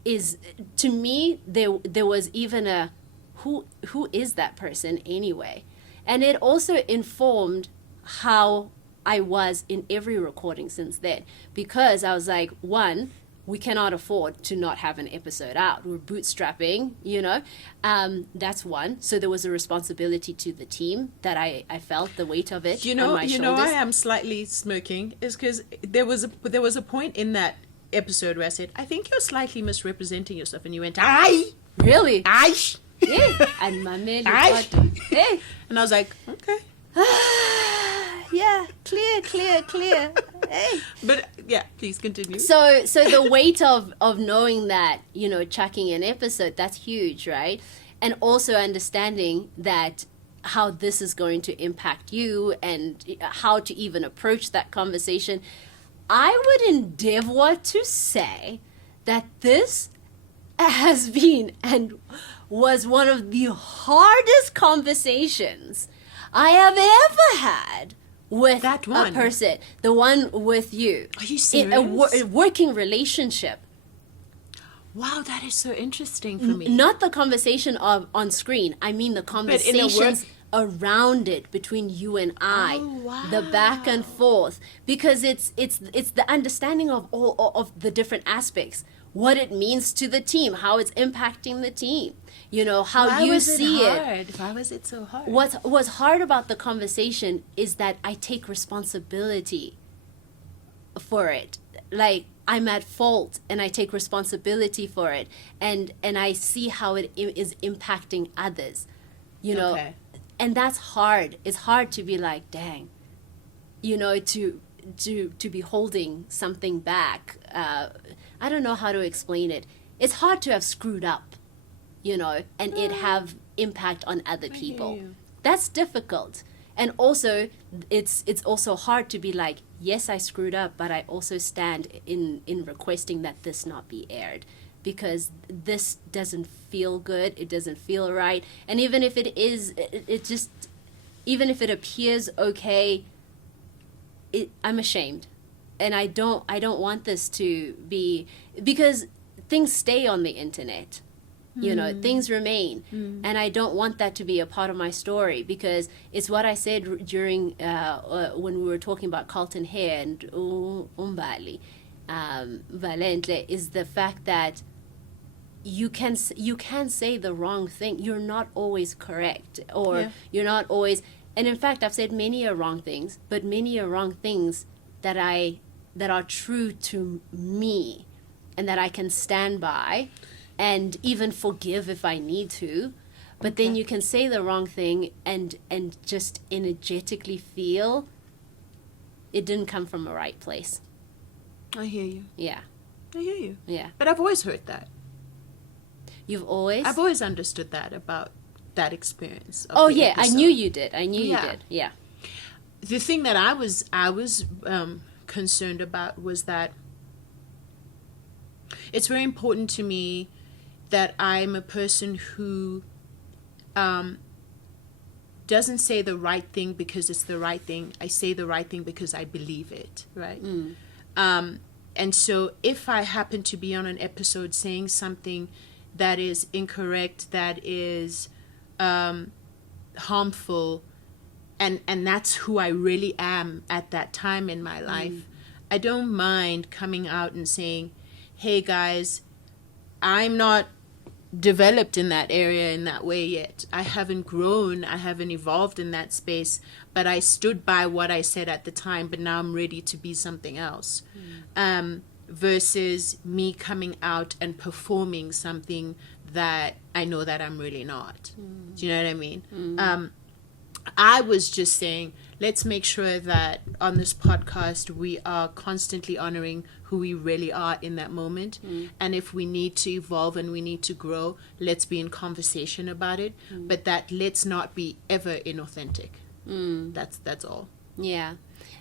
is, to me, there was even a who is that person anyway? And it also informed how I was in every recording since then, because I was like, one, we cannot afford to not have an episode out. We're bootstrapping, that's one. So there was a responsibility to the team that I felt the weight of it on my shoulders. I am slightly smirking is because there was a point in that episode where I said, I think you're slightly misrepresenting yourself, and you went, aye, Really? aye, Yeah. And Mameli Aye. Koto. Hey. and I was like, okay, Yeah, clear. Hey. but yeah, please continue. So the weight of knowing that, chucking an episode, that's huge, right? And also understanding that how this is going to impact you and how to even approach that conversation. I would endeavor to say that this has been and was one of the hardest conversations I have ever had with That a one? person, the one with you. Are you In a serious? working relationship. Wow, that is so interesting for me. Not the conversation of on screen. I mean the in a conversations around it between you and I. Oh, The back and wow. forth, because it's the understanding of all of the different aspects, what it means to the team, how it's impacting the team. You know, how Why you was see it it. hard? Why was it so hard? What's hard about the conversation is that I take responsibility for it. Like, I'm at fault and I take responsibility for it, and I see how it is impacting others, you know. Okay. And that's hard. It's hard to be like, dang, you know, to be holding something back. I don't know how to explain it. It's hard to have screwed up, you know, and it have impact on other hear people. you. That's difficult. And also, it's also hard to be like, yes, I screwed up, but I also stand in requesting that this not be aired, because this doesn't feel good. It doesn't feel right. And even if it is, it just, even if it appears okay, I'm ashamed, and I don't want this to be, because things stay on the internet. You know, things remain. And I don't want that to be a part of my story, because it's what I said during, when we were talking about Carlton Hare and Umbali, Valentle, is the fact that you can say the wrong thing. You're not always correct, or Yeah. you're not always, and in fact, I've said many a wrong things, but many a wrong things that are true to me, and that I can stand by and even forgive if I need to. But then Okay. you can say the wrong thing and just energetically feel it didn't come from a right place. I hear you. Yeah. I hear you. Yeah. But I've always heard that. You've always I've always understood that about that experience. Of Oh the yeah, I episode. knew you did. I knew Yeah. you did. Yeah. The thing that I was concerned about was that it's very important to me that I'm a person who doesn't say the right thing because it's the right thing. I say the right thing because I believe it, right? And so if I happen to be on an episode saying something that is incorrect, that is harmful, and that's who I really am at that time in my life, I don't mind coming out and saying, hey guys, I'm not developed in that area in that way yet. I haven't grown, I haven't evolved in that space, but I stood by what I said at the time, but now I'm ready to be something else. Versus me coming out and performing something that I know that I'm really not. Do you know what I mean? I was just saying, let's make sure that on this podcast we are constantly honoring who we really are in that moment. And if we need to evolve and we need to grow, let's be in conversation about it. But that let's not be ever inauthentic. That's all. Yeah.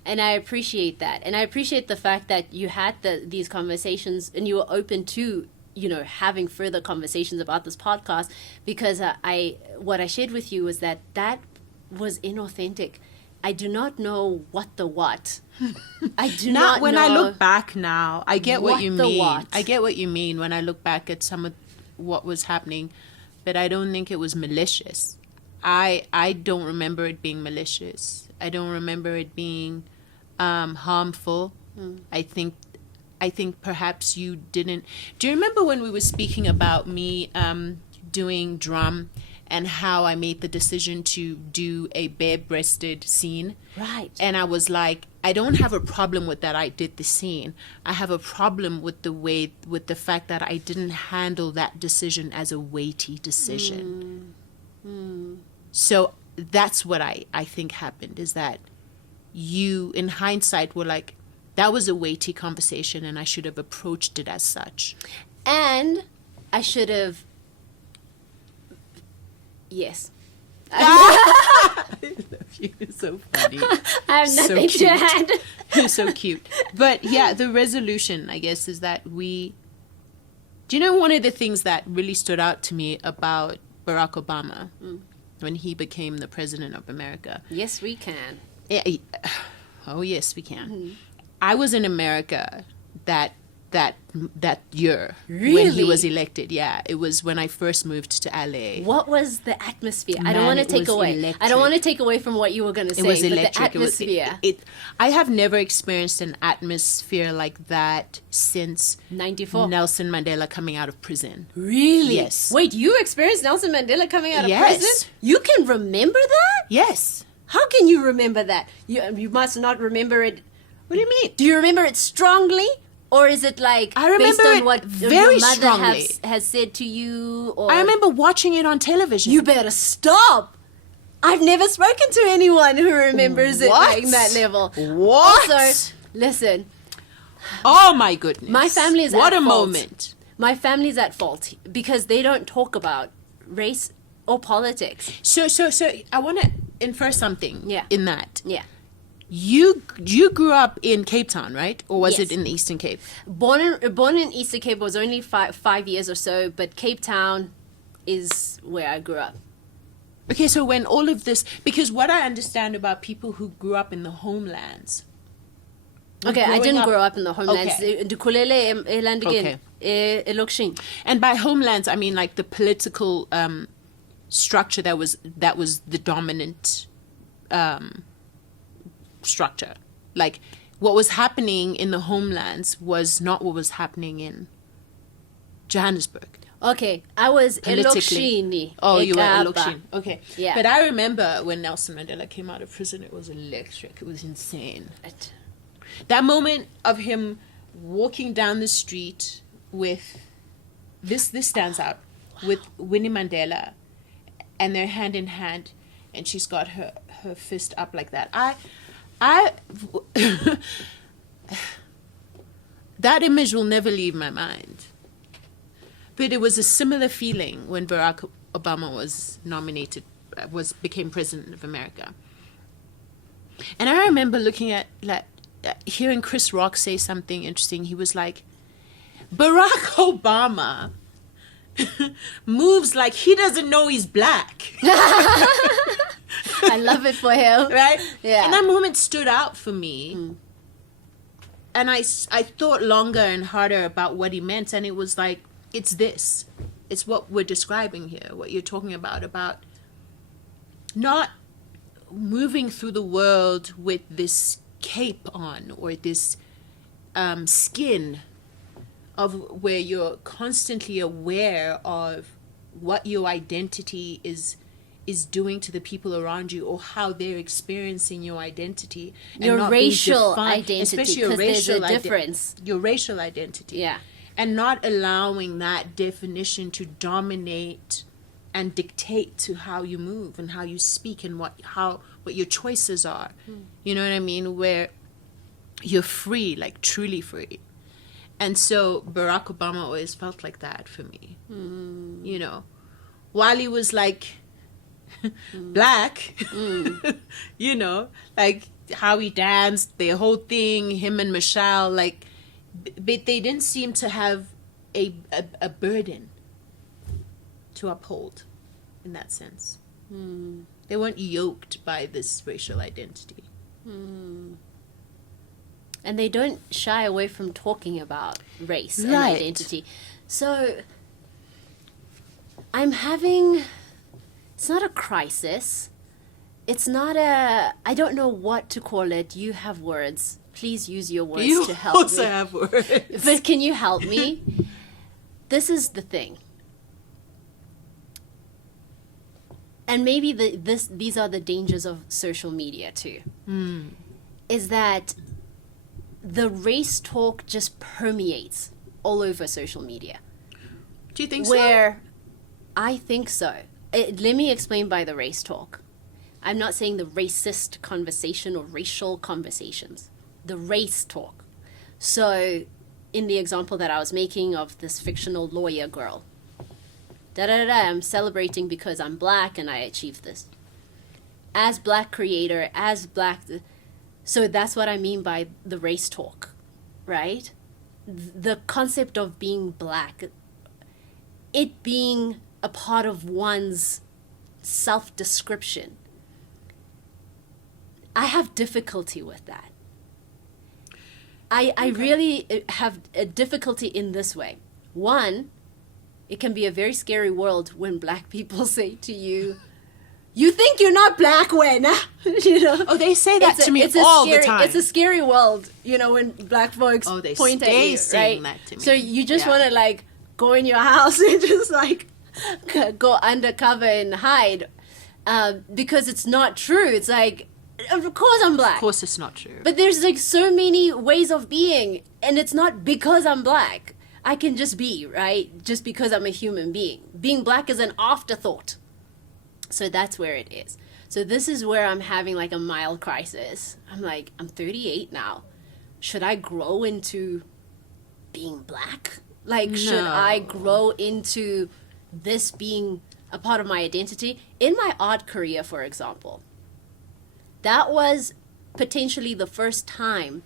And I appreciate that. And I appreciate the fact that you had these conversations and you were open to, you know, having further conversations about this podcast, because what I shared with you was that was inauthentic. I do not know what. I do not When know. I look back now, I get what you what the mean. what. I get what you mean when I look back at some of what was happening, but I don't think it was malicious. I don't remember it being malicious. I don't remember it being harmful. I think perhaps you didn't. Do you remember when we were speaking about me doing drum and how I made the decision to do a bare-breasted scene? Right. And I was like, I don't have a problem with that I did the scene. I have a problem with the fact that I didn't handle that decision as a weighty decision. So that's what I think happened, is that you, in hindsight, were like, that was a weighty conversation and I should have approached it as such. And I should have. Yes. You're so funny. I have So nothing to cute. add. You're so cute. But yeah, the resolution, I guess, is that do you know one of the things that really stood out to me about Barack Obama when he became the president of America? Yes, we can. Eh, oh yes, we can. I was in America that year when he Really? was elected. Yeah, it was when I first moved to LA. What was the atmosphere? I don't Man, want to it take was away. I electric. don't want to take away from what you were going to say. It was but electric. the atmosphere. I have never experienced an atmosphere like that since 94. Nelson Mandela coming out of prison. Really? Yes. Wait, you experienced Nelson Mandela coming out of Yes. prison? You can remember that? Yes. How can you remember that? You must not remember it. What do you mean? Do you remember it strongly? Or is it like I remember based on it what very your mother strongly. has said to you? Or I remember watching it on television. You better stop. I've never spoken to anyone who remembers it What? like that level. What? Also, listen, Oh my goodness. my family is What at a fault. moment. My family's at fault because they don't talk about race or politics. So I want to infer something Yeah. in that. Yeah. You grew up in Cape Town, right? Or was Yes. it in the Eastern Cape? Born in Eastern Cape was only 5 years or so, but Cape Town is where I grew up. Okay, so when all of this, because what I understand about people who grew up in the homelands. Okay, I growing didn't up- grow up in the homelands. Okay. Ndikhulele elandini, eLokishini. And by homelands, I mean like the political structure that was the dominant structure. Like what was happening in the homelands was not what was happening in Johannesburg. Okay, I was Politically. eLokishini. Oh, you were eKapa. in Lokishini. Okay. Yeah. But I remember when Nelson Mandela came out of prison, it was electric. It was insane. That moment of him walking down the street with this stands out with Winnie Mandela, and they're hand in hand, and she's got her fist up like that. I that image will never leave my mind. But it was a similar feeling when Barack Obama was became president of America. And I remember looking at hearing Chris Rock say something interesting. He was like, Barack Obama moves like he doesn't know he's black. I love it for him. Right? Yeah. And that moment stood out for me. And I thought longer and harder about what he meant. And it was like, it's this. It's what we're describing here, what you're talking about not moving through the world with this cape on or this skin of where you're constantly aware of what your identity is doing to the people around you or how they're experiencing your identity. And Your not being racial defined- identity, especially your 'cause there's a racial difference. Your racial identity. Yeah. And not allowing that definition to dominate and dictate to how you move and how you speak and what your choices are. You know what I mean? Where you're free, like truly free. And so Barack Obama always felt like that for me. You know, while he was like black, you know, like how he danced, the whole thing, him and Michelle, like, but they didn't seem to have a burden to uphold in that sense. They weren't yoked by this racial identity. And they don't shy away from talking about race and Right. identity. So I'm having, it's not a crisis. It's not I don't know what to call it. You have words. Please use your words You to help also me. have words. But can you help me? This is the thing. And maybe these are the dangers of social media too. Is that the race talk just permeates all over social media. Do you think Where I think so. Let me explain by the race talk. I'm not saying the racist conversation or racial conversations. The race talk. So, in the example that I was making of this fictional lawyer girl, I'm celebrating because I'm black and I achieved this. As black creator, as black... So that's what I mean by the race talk, right? The concept of being black, it being a part of one's self-description. I have difficulty with that. I really have a difficulty in this way. One, it can be a very scary world when black people say to you, "You think you're not black when?" You know? Oh, they say that to me all the time. It's a scary world, you know, when black folks Oh, they point at stay you, saying right? that to me. So you just Yeah. want to like go in your house and just like go undercover and hide, because it's not true. It's like, of course I'm black. Of course, it's not true. But there's like so many ways of being, and it's not because I'm black. I can just be, right? Just because I'm a human being. Being black is an afterthought. So that's where it is. So this is where I'm having like a mild crisis. I'm like, I'm 38 now. Should I grow into being black? Like, should I grow into this being a part of my identity? In my art career, for example, that was potentially the first time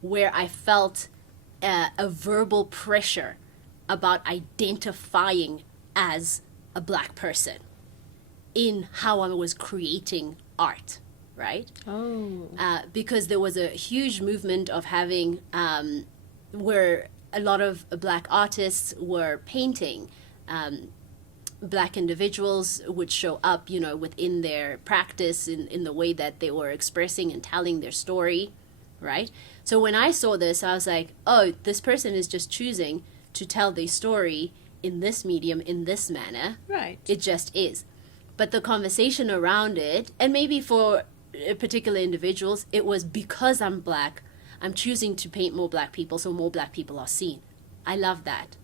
where I felt a verbal pressure about identifying as a black person in how I was creating art, right? Oh. Because there was a huge movement of having where a lot of black artists were painting. Black individuals would show up, you know, within their practice in the way that they were expressing and telling their story, right? So when I saw this, I was like, oh, this person is just choosing to tell their story in this medium, in this manner. Right. It just is. But the conversation around it, and maybe for particular individuals, it was because I'm black, I'm choosing to paint more black people so more black people are seen. I love that.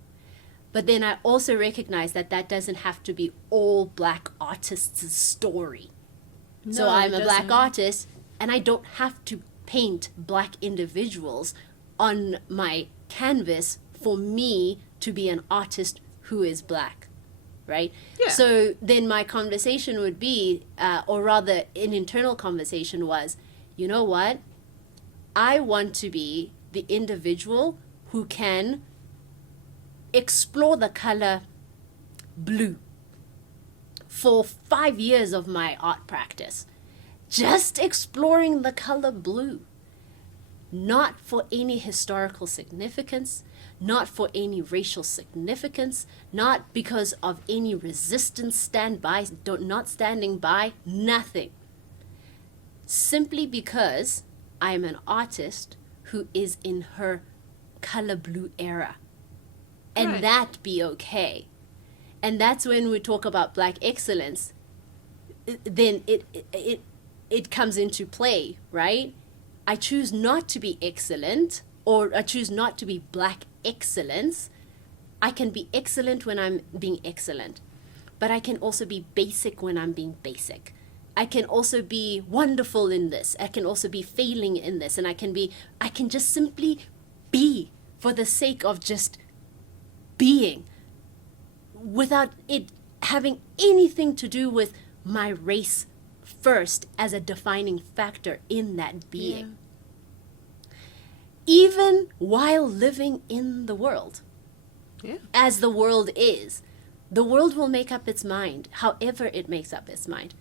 But then I also recognize that that doesn't have to be all black artists' story. So No, I'm it a black doesn't. artist, and I don't have to paint black individuals on my canvas for me to be an artist who is black, right? Yeah. So then my conversation would be, or rather an internal conversation was, you know what? I want to be the individual who can explore the color blue for 5 years of my art practice. Just exploring the color blue. Not for any historical significance, not for any racial significance, not because of any resistance not standing by, nothing. Simply because I am an artist who is in her color blue era. And Right. that be okay. And that's when we talk about black excellence, then it comes into play, right? I choose not to be excellent, or I choose not to be black excellence. I can be excellent when I'm being excellent, but I can also be basic when I'm being basic. I can also be wonderful in this. I can also be failing in this, and I can just simply be for the sake of just being, without it having anything to do with my race first as a defining factor in that being. Even while living in the world, Yeah. as the world is, the world will make up its mind, however it makes up its mind.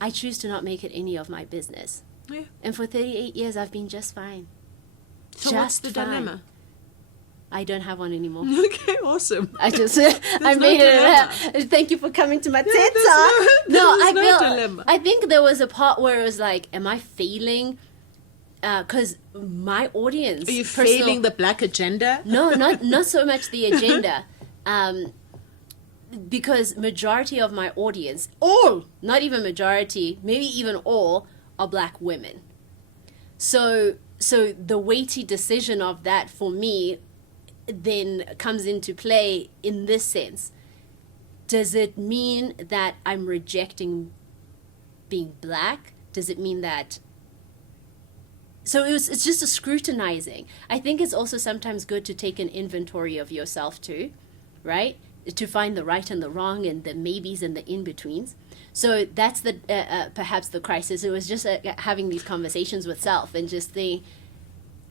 I choose to not make it any of my business. Yeah. And for 38 years, I've been just fine. So what's Just the fine. dilemma? I don't have one anymore. Okay, awesome. I just, I no made dilemma. it. Thank you for coming to my TED there's Talk. no- I there's no feel. dilemma. I think there was a part where it was like, am I failing? Because my audience. Are you personal- failing the black agenda? No, not so much the agenda. Because majority of my audience, all, not even majority, maybe even all, are black women. So the weighty decision of that for me then comes into play in this sense. Does it mean that I'm rejecting being black? Does it mean that... So it's just a scrutinizing. I think it's also sometimes good to take an inventory of yourself too, right? To find the right and the wrong and the maybes and the in-betweens. So that's the perhaps the crisis. It was just having these conversations with self and just think,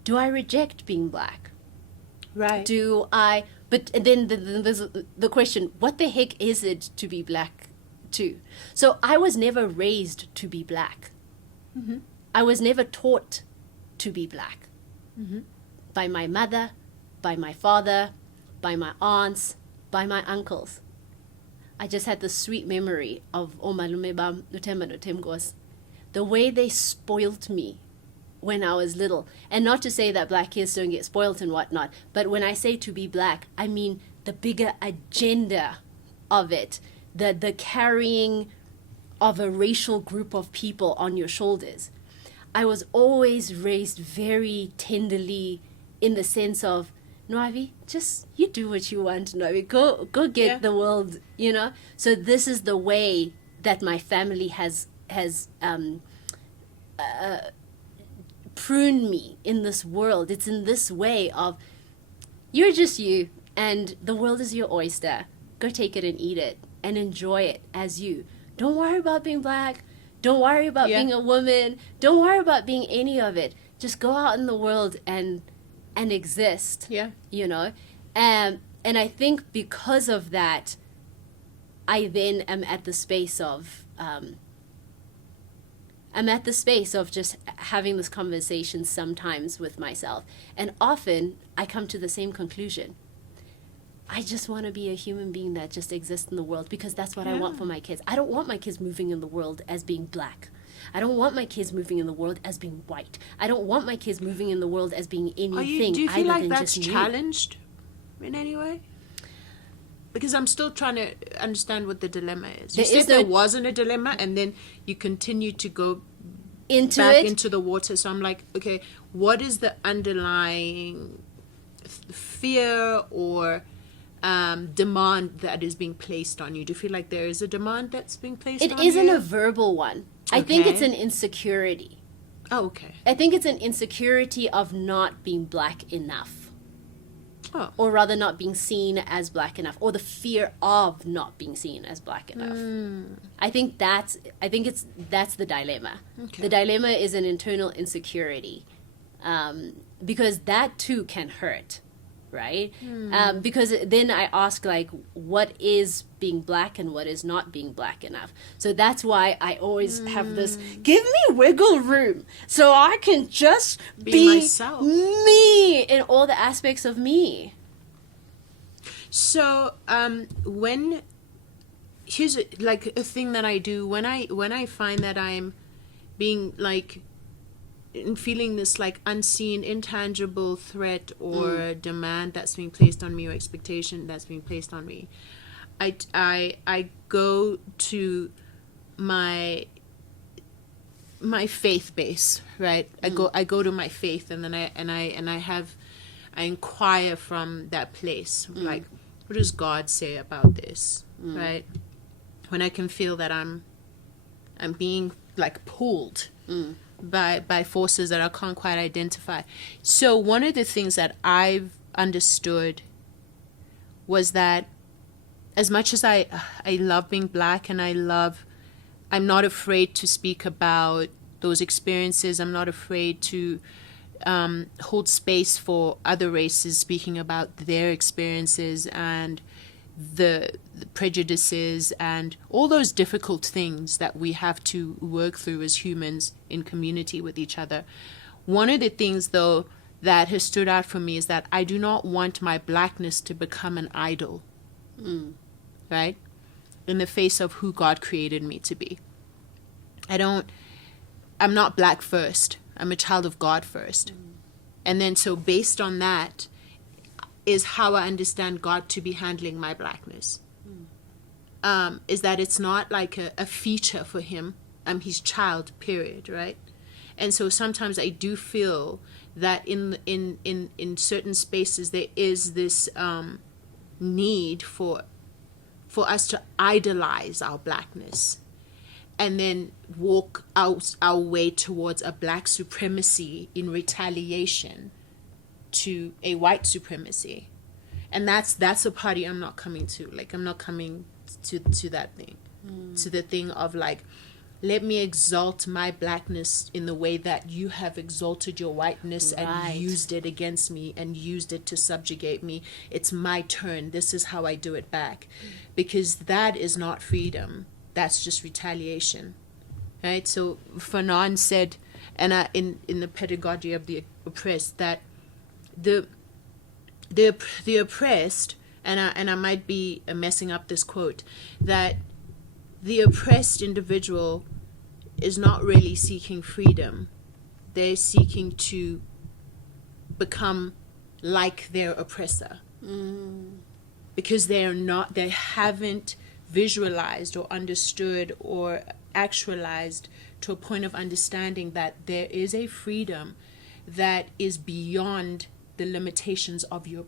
do I reject being black? Right. Do I... But then there's the question, what the heck is it to be black too? So I was never raised to be black. I was never taught to be black by my mother, by my father, by my aunts, by my uncles. I just had the sweet memory of Omalume Bam Nutemba Nutemgos, the way they spoiled me when I was little. And not to say that black kids don't get spoiled and whatnot, but when I say to be black, I mean the bigger agenda of it, the carrying of a racial group of people on your shoulders. I was always raised very tenderly in the sense of, Noavi, just you do what you want, Noavi. Go get the world, you know. So this is the way that my family has pruned me in this world. It's in this way of, you're just you, and the world is your oyster. Go take it and eat it and enjoy it as you. Don't worry about being black. Don't worry about being a woman. Don't worry about being any of it. Just go out in the world and exist. Yeah. You know? And I think because of that, I then am at the space of just having this conversation sometimes with myself. And often I come to the same conclusion. I just want to be a human being that just exists in the world, because that's what I want for my kids. I don't want my kids moving in the world as being black. I don't want my kids moving in the world as being white. I don't want my kids moving in the world as being anything. Do you feel like that's just challenged in any way? Because I'm still trying to understand what the dilemma is. You said there wasn't a dilemma, and then you continue to go into the water. So I'm like, okay, what is the underlying fear or demand that is being placed on you? Do you feel like there is a demand that's being placed on you? It isn't a verbal one. I think it's an insecurity. Oh, okay. I think it's an insecurity of not being black enough. Oh. Or rather not being seen as black enough, or the fear of not being seen as black enough. I think that's the dilemma. Okay. The dilemma is an internal insecurity, because that too can hurt, right? Because then I ask, like, what is being black and what is not being black enough? So that's why I always have this, give me wiggle room so I can just be myself, me in all the aspects of me. So here's a thing that I do when I find that I'm being like and feeling this like unseen, intangible threat or demand that's being placed on me, or expectation that's being placed on me, I go to my faith base, right? I go to my faith, and then I inquire from that place, like, what does God say about this, right? When I can feel that I'm being like pulled by forces that I can't quite identify. So one of the things that I've understood was that as much as I love being black, and I'm not afraid to speak about those experiences. I'm not afraid to hold space for other races speaking about their experiences and the prejudices and all those difficult things that we have to work through as humans in community with each other. One of the things, though, that has stood out for me is that I do not want my blackness to become an idol, right? In the face of who God created me to be. I'm not black first. I'm a child of God first. And then so based on that is how I understand God to be handling my blackness. Is that it's not like a feature for him. I'm his child, period, right? And so sometimes I do feel that in certain spaces there is this need for us to idolize our blackness and then walk out our way towards a black supremacy in retaliation to a white supremacy. And that's a party I'm not coming to. Like, I'm not coming to that thing, to the thing of like, let me exalt my blackness in the way that you have exalted your whiteness and used it against me and used it to subjugate me. It's my turn. This is how I do it back. Because that is not freedom. That's just retaliation. Right? So Fanon said, and in the pedagogy of the oppressed, that the oppressed, and I might be messing up this quote, that the oppressed individual is not really seeking freedom. They're seeking to become like their oppressor. Because they haven't visualized or understood or actualized to a point of understanding that there is a freedom that is beyond the limitations of your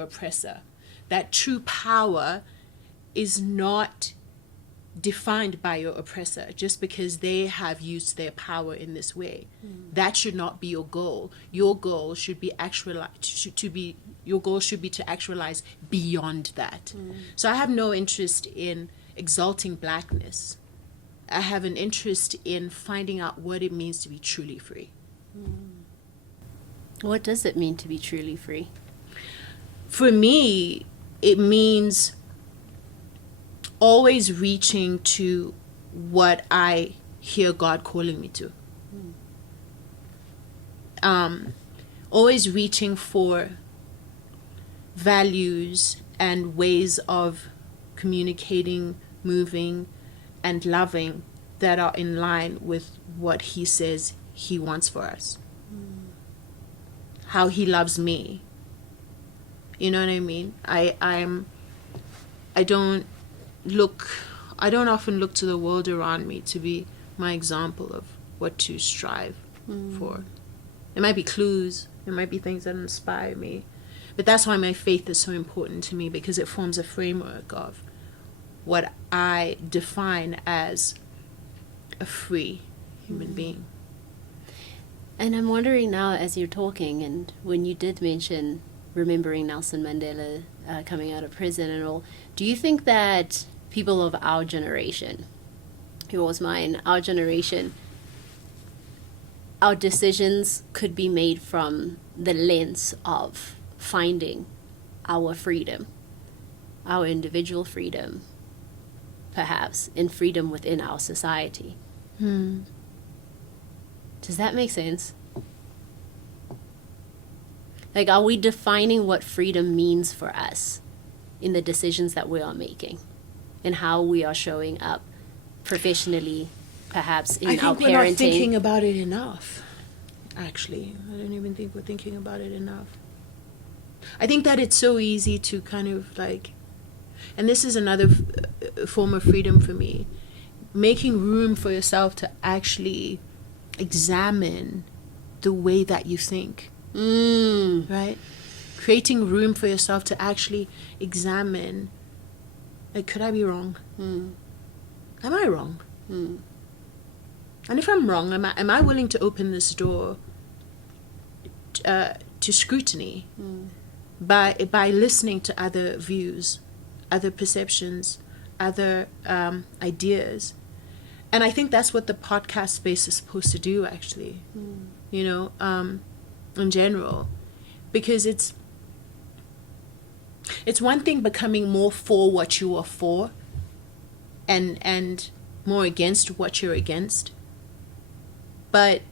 oppressor. That true power is not defined by your oppressor just because they have used their power in this way. That should not be your goal. Your goal should be to actualize beyond that. So I have no interest in exalting blackness. I have an interest in finding out what it means to be truly free. What does it mean to be truly free? For me, it means always reaching to what I hear God calling me to. Always reaching for values and ways of communicating, moving, and loving that are in line with what He says He wants for us. How He loves me. You know what I mean? I don't often look to the world around me to be my example of what to strive for. It might be clues, it might be things that inspire me, but that's why my faith is so important to me, because it forms a framework of what I define as a free human being. And I'm wondering now, as you're talking, and when you did mention remembering Nelson Mandela coming out of prison and all, do you think that people of our generation, yours, mine, our generation, our decisions could be made from the lens of finding our freedom, our individual freedom, perhaps, and freedom within our society? Does that make sense? Like, are we defining what freedom means for us in the decisions that we are making and how we are showing up professionally, perhaps in our parenting? I think we're not thinking about it enough, actually. I don't even think we're thinking about it enough. I think that it's so easy to kind of like, and this is another form of freedom for me, making room for yourself to actually examine the way that you think. Right? Creating room for yourself to actually examine, like, could I be wrong? Am I wrong? And if I'm wrong, am I willing to open this door to scrutiny by listening to other views, other perceptions, other ideas? And I think that's what the podcast space is supposed to do, actually. You know, in general, because it's one thing becoming more for what you are for and more against what you're against, but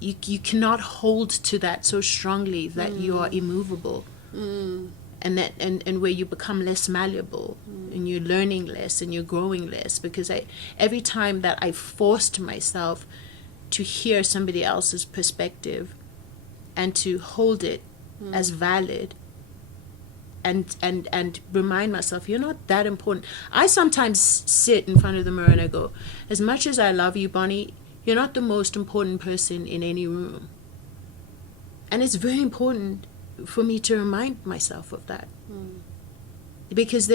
you cannot hold to that so strongly that you are immovable, and that and where you become less malleable, and you're learning less and you're growing less, because every time that I forced myself to hear somebody else's perspective and to hold it as valid and remind myself, you're not that important. I sometimes sit in front of the mirror and I go, as much as I love you, Bonnie, you're not the most important person in any room. And it's very important for me to remind myself of that. Because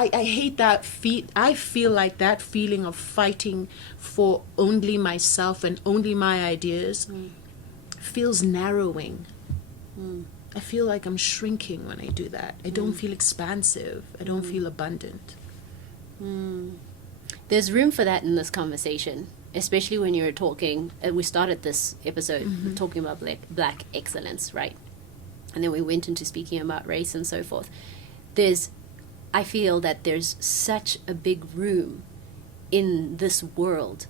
I hate that I feel like that feeling of fighting for only myself and only my ideas feels narrowing. I feel like I'm shrinking when I do that. I don't feel expansive. I don't feel abundant. There's room for that in this conversation, especially when you're talking, we started this episode talking about black excellence, right? And then we went into speaking about race and so forth. I feel that there's such a big room in this world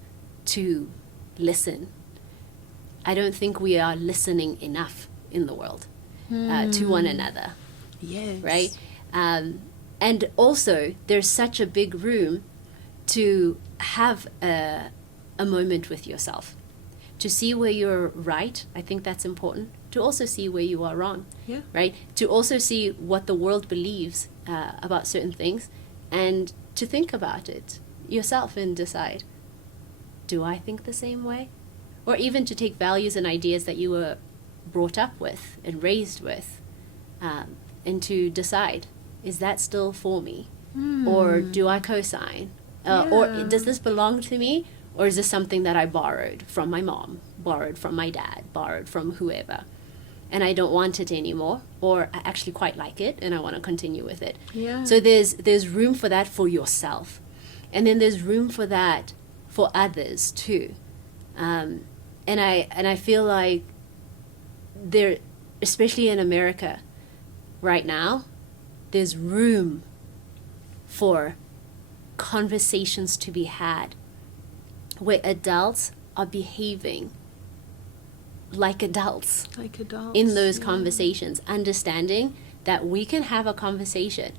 to listen. I don't think we are listening enough in the world to one another, Yes. right? And also, there's such a big room to have a moment with yourself, to see where you're right. I think that's important. To also see where you are wrong, Yeah. right? To also see what the world believes about certain things, and to think about it yourself and decide, do I think the same way? Or even to take values and ideas that you were brought up with and raised with, and to decide, is that still for me? Or do I co-sign? Or Yeah. does this belong to me? Or is this something that I borrowed from my mom, borrowed from my dad, borrowed from whoever, and I don't want it anymore? Or I actually quite like it and I want to continue with it. Yeah. So there's room for that for yourself. And then there's room for that for others too. And I feel like there, especially in America right now, there's room for conversations to be had where adults are behaving like adults Like adults. in those yeah. conversations, understanding that we can have a conversation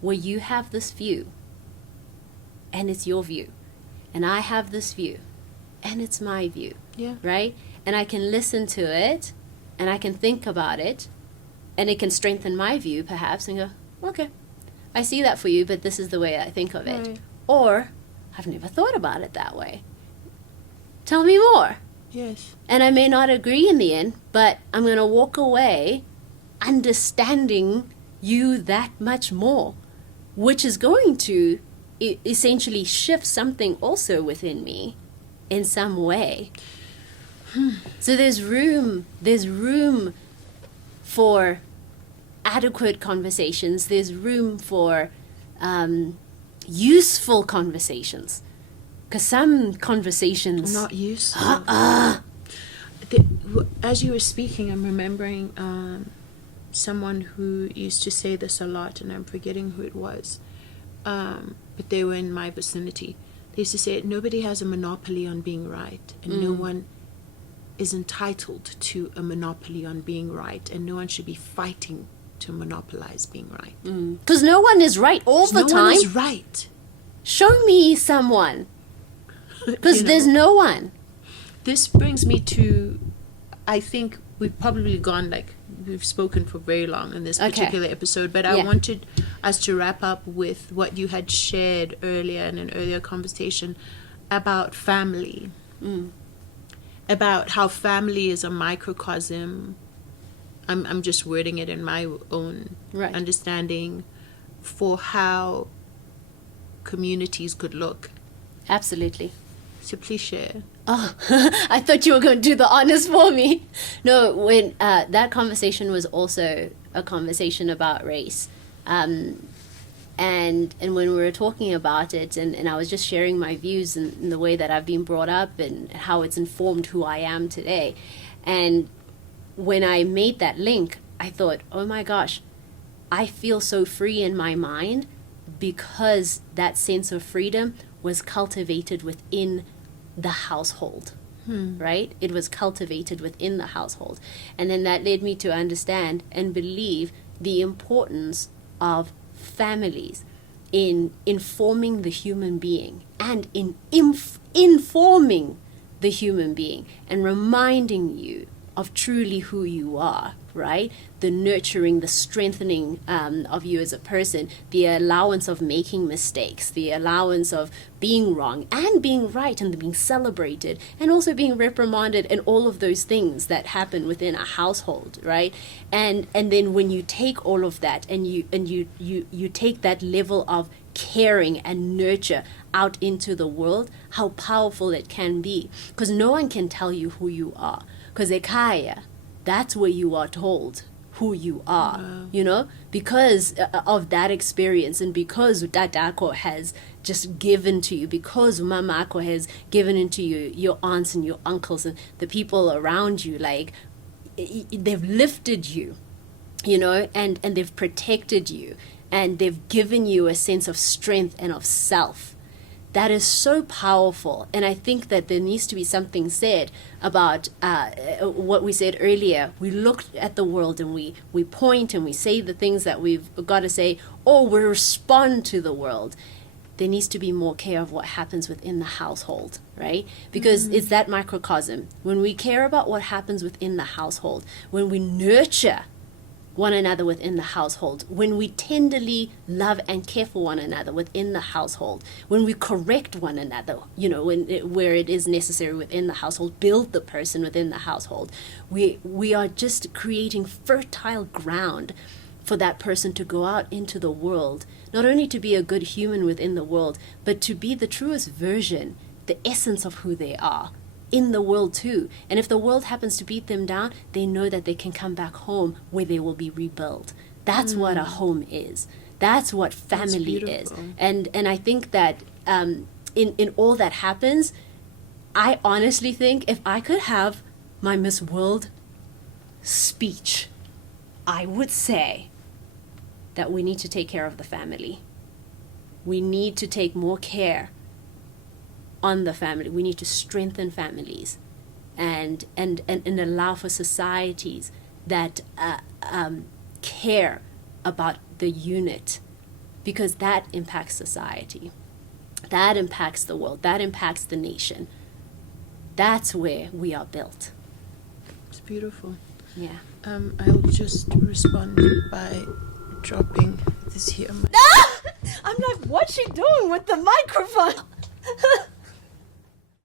where you have this view and it's your view, and I have this view and it's my view, Yeah. right? And I can listen to it and I can think about it, and it can strengthen my view perhaps, and go, okay, I see that for you, but this is the way I think of it. Right. Or, I've never thought about it that way. Tell me more. Yes. And I may not agree in the end, but I'm going to walk away understanding you that much more, which is going to essentially shift something also within me in some way. So there's room for adequate conversations. There's room for useful conversations. Because some conversations... Not useful. As you were speaking, I'm remembering someone who used to say this a lot, and I'm forgetting who it was. But they were in my vicinity. They used to say, nobody has a monopoly on being right, and no one is entitled to a monopoly on being right, and no one should be fighting to monopolize being right. Because no one is right all the No time. one is right. Show me someone. Because You know? there's no one. This brings me to, I think we've probably gone, like, we've spoken for very long in this Okay. particular episode, but I Yeah. wanted us to wrap up with what you had shared earlier in an earlier conversation about family. About how family is a microcosm. I'm just wording it in my own Right. understanding for how communities could look. Absolutely. So please share. Oh, I thought you were going to do the honors for me. No, when that conversation was also a conversation about race. And when we were talking about it, and I was just sharing my views and the way that I've been brought up and how it's informed who I am today. And when I made that link, I thought, oh my gosh, I feel so free in my mind because that sense of freedom was cultivated within the household, right? It was cultivated within the household. And then that led me to understand and believe the importance of families in informing the human being and in informing the human being and reminding you of truly who you are, right? The nurturing, the strengthening of you as a person, the allowance of making mistakes, the allowance of being wrong and being right and being celebrated and also being reprimanded and all of those things that happen within a household, right? And then when you take all of that and you take that level of caring and nurture out into the world, how powerful it can be. Because no one can tell you who you are. Because Ekaya, that's where you are told who you are, you know, because of that experience and because Dadako has just given to you, because Mamako has given into you, your aunts and your uncles and the people around you, like, they've lifted you, you know, and they've protected you and they've given you a sense of strength and of self that is so powerful. And I think that there needs to be something said about what we said earlier. We look at the world and we point and we say the things that we've got to say, or we respond to the world. There needs to be more care of what happens within the household, right? Because it's that microcosm. When we care about what happens within the household, when we nurture one another within the household, when we tenderly love and care for one another within the household, when we correct one another, where it is necessary within the household, build the person within the household, we are just creating fertile ground for that person to go out into the world, not only to be a good human within the world, but to be the truest version, the essence of who they are in the world too. And if the world happens to beat them down, they know that they can come back home where they will be rebuilt. That's what a home is. That's what family is. And I think that in all that happens, I honestly think if I could have my Miss World speech, I would say that we need to take care of the family. We need to take more care on the family. We need to strengthen families and allow for societies that care about the unit, because that impacts society. That impacts the world. That impacts the nation. That's where we are built. It's beautiful. Yeah. I'll just respond by dropping this here. I'm like, what's she doing with the microphone?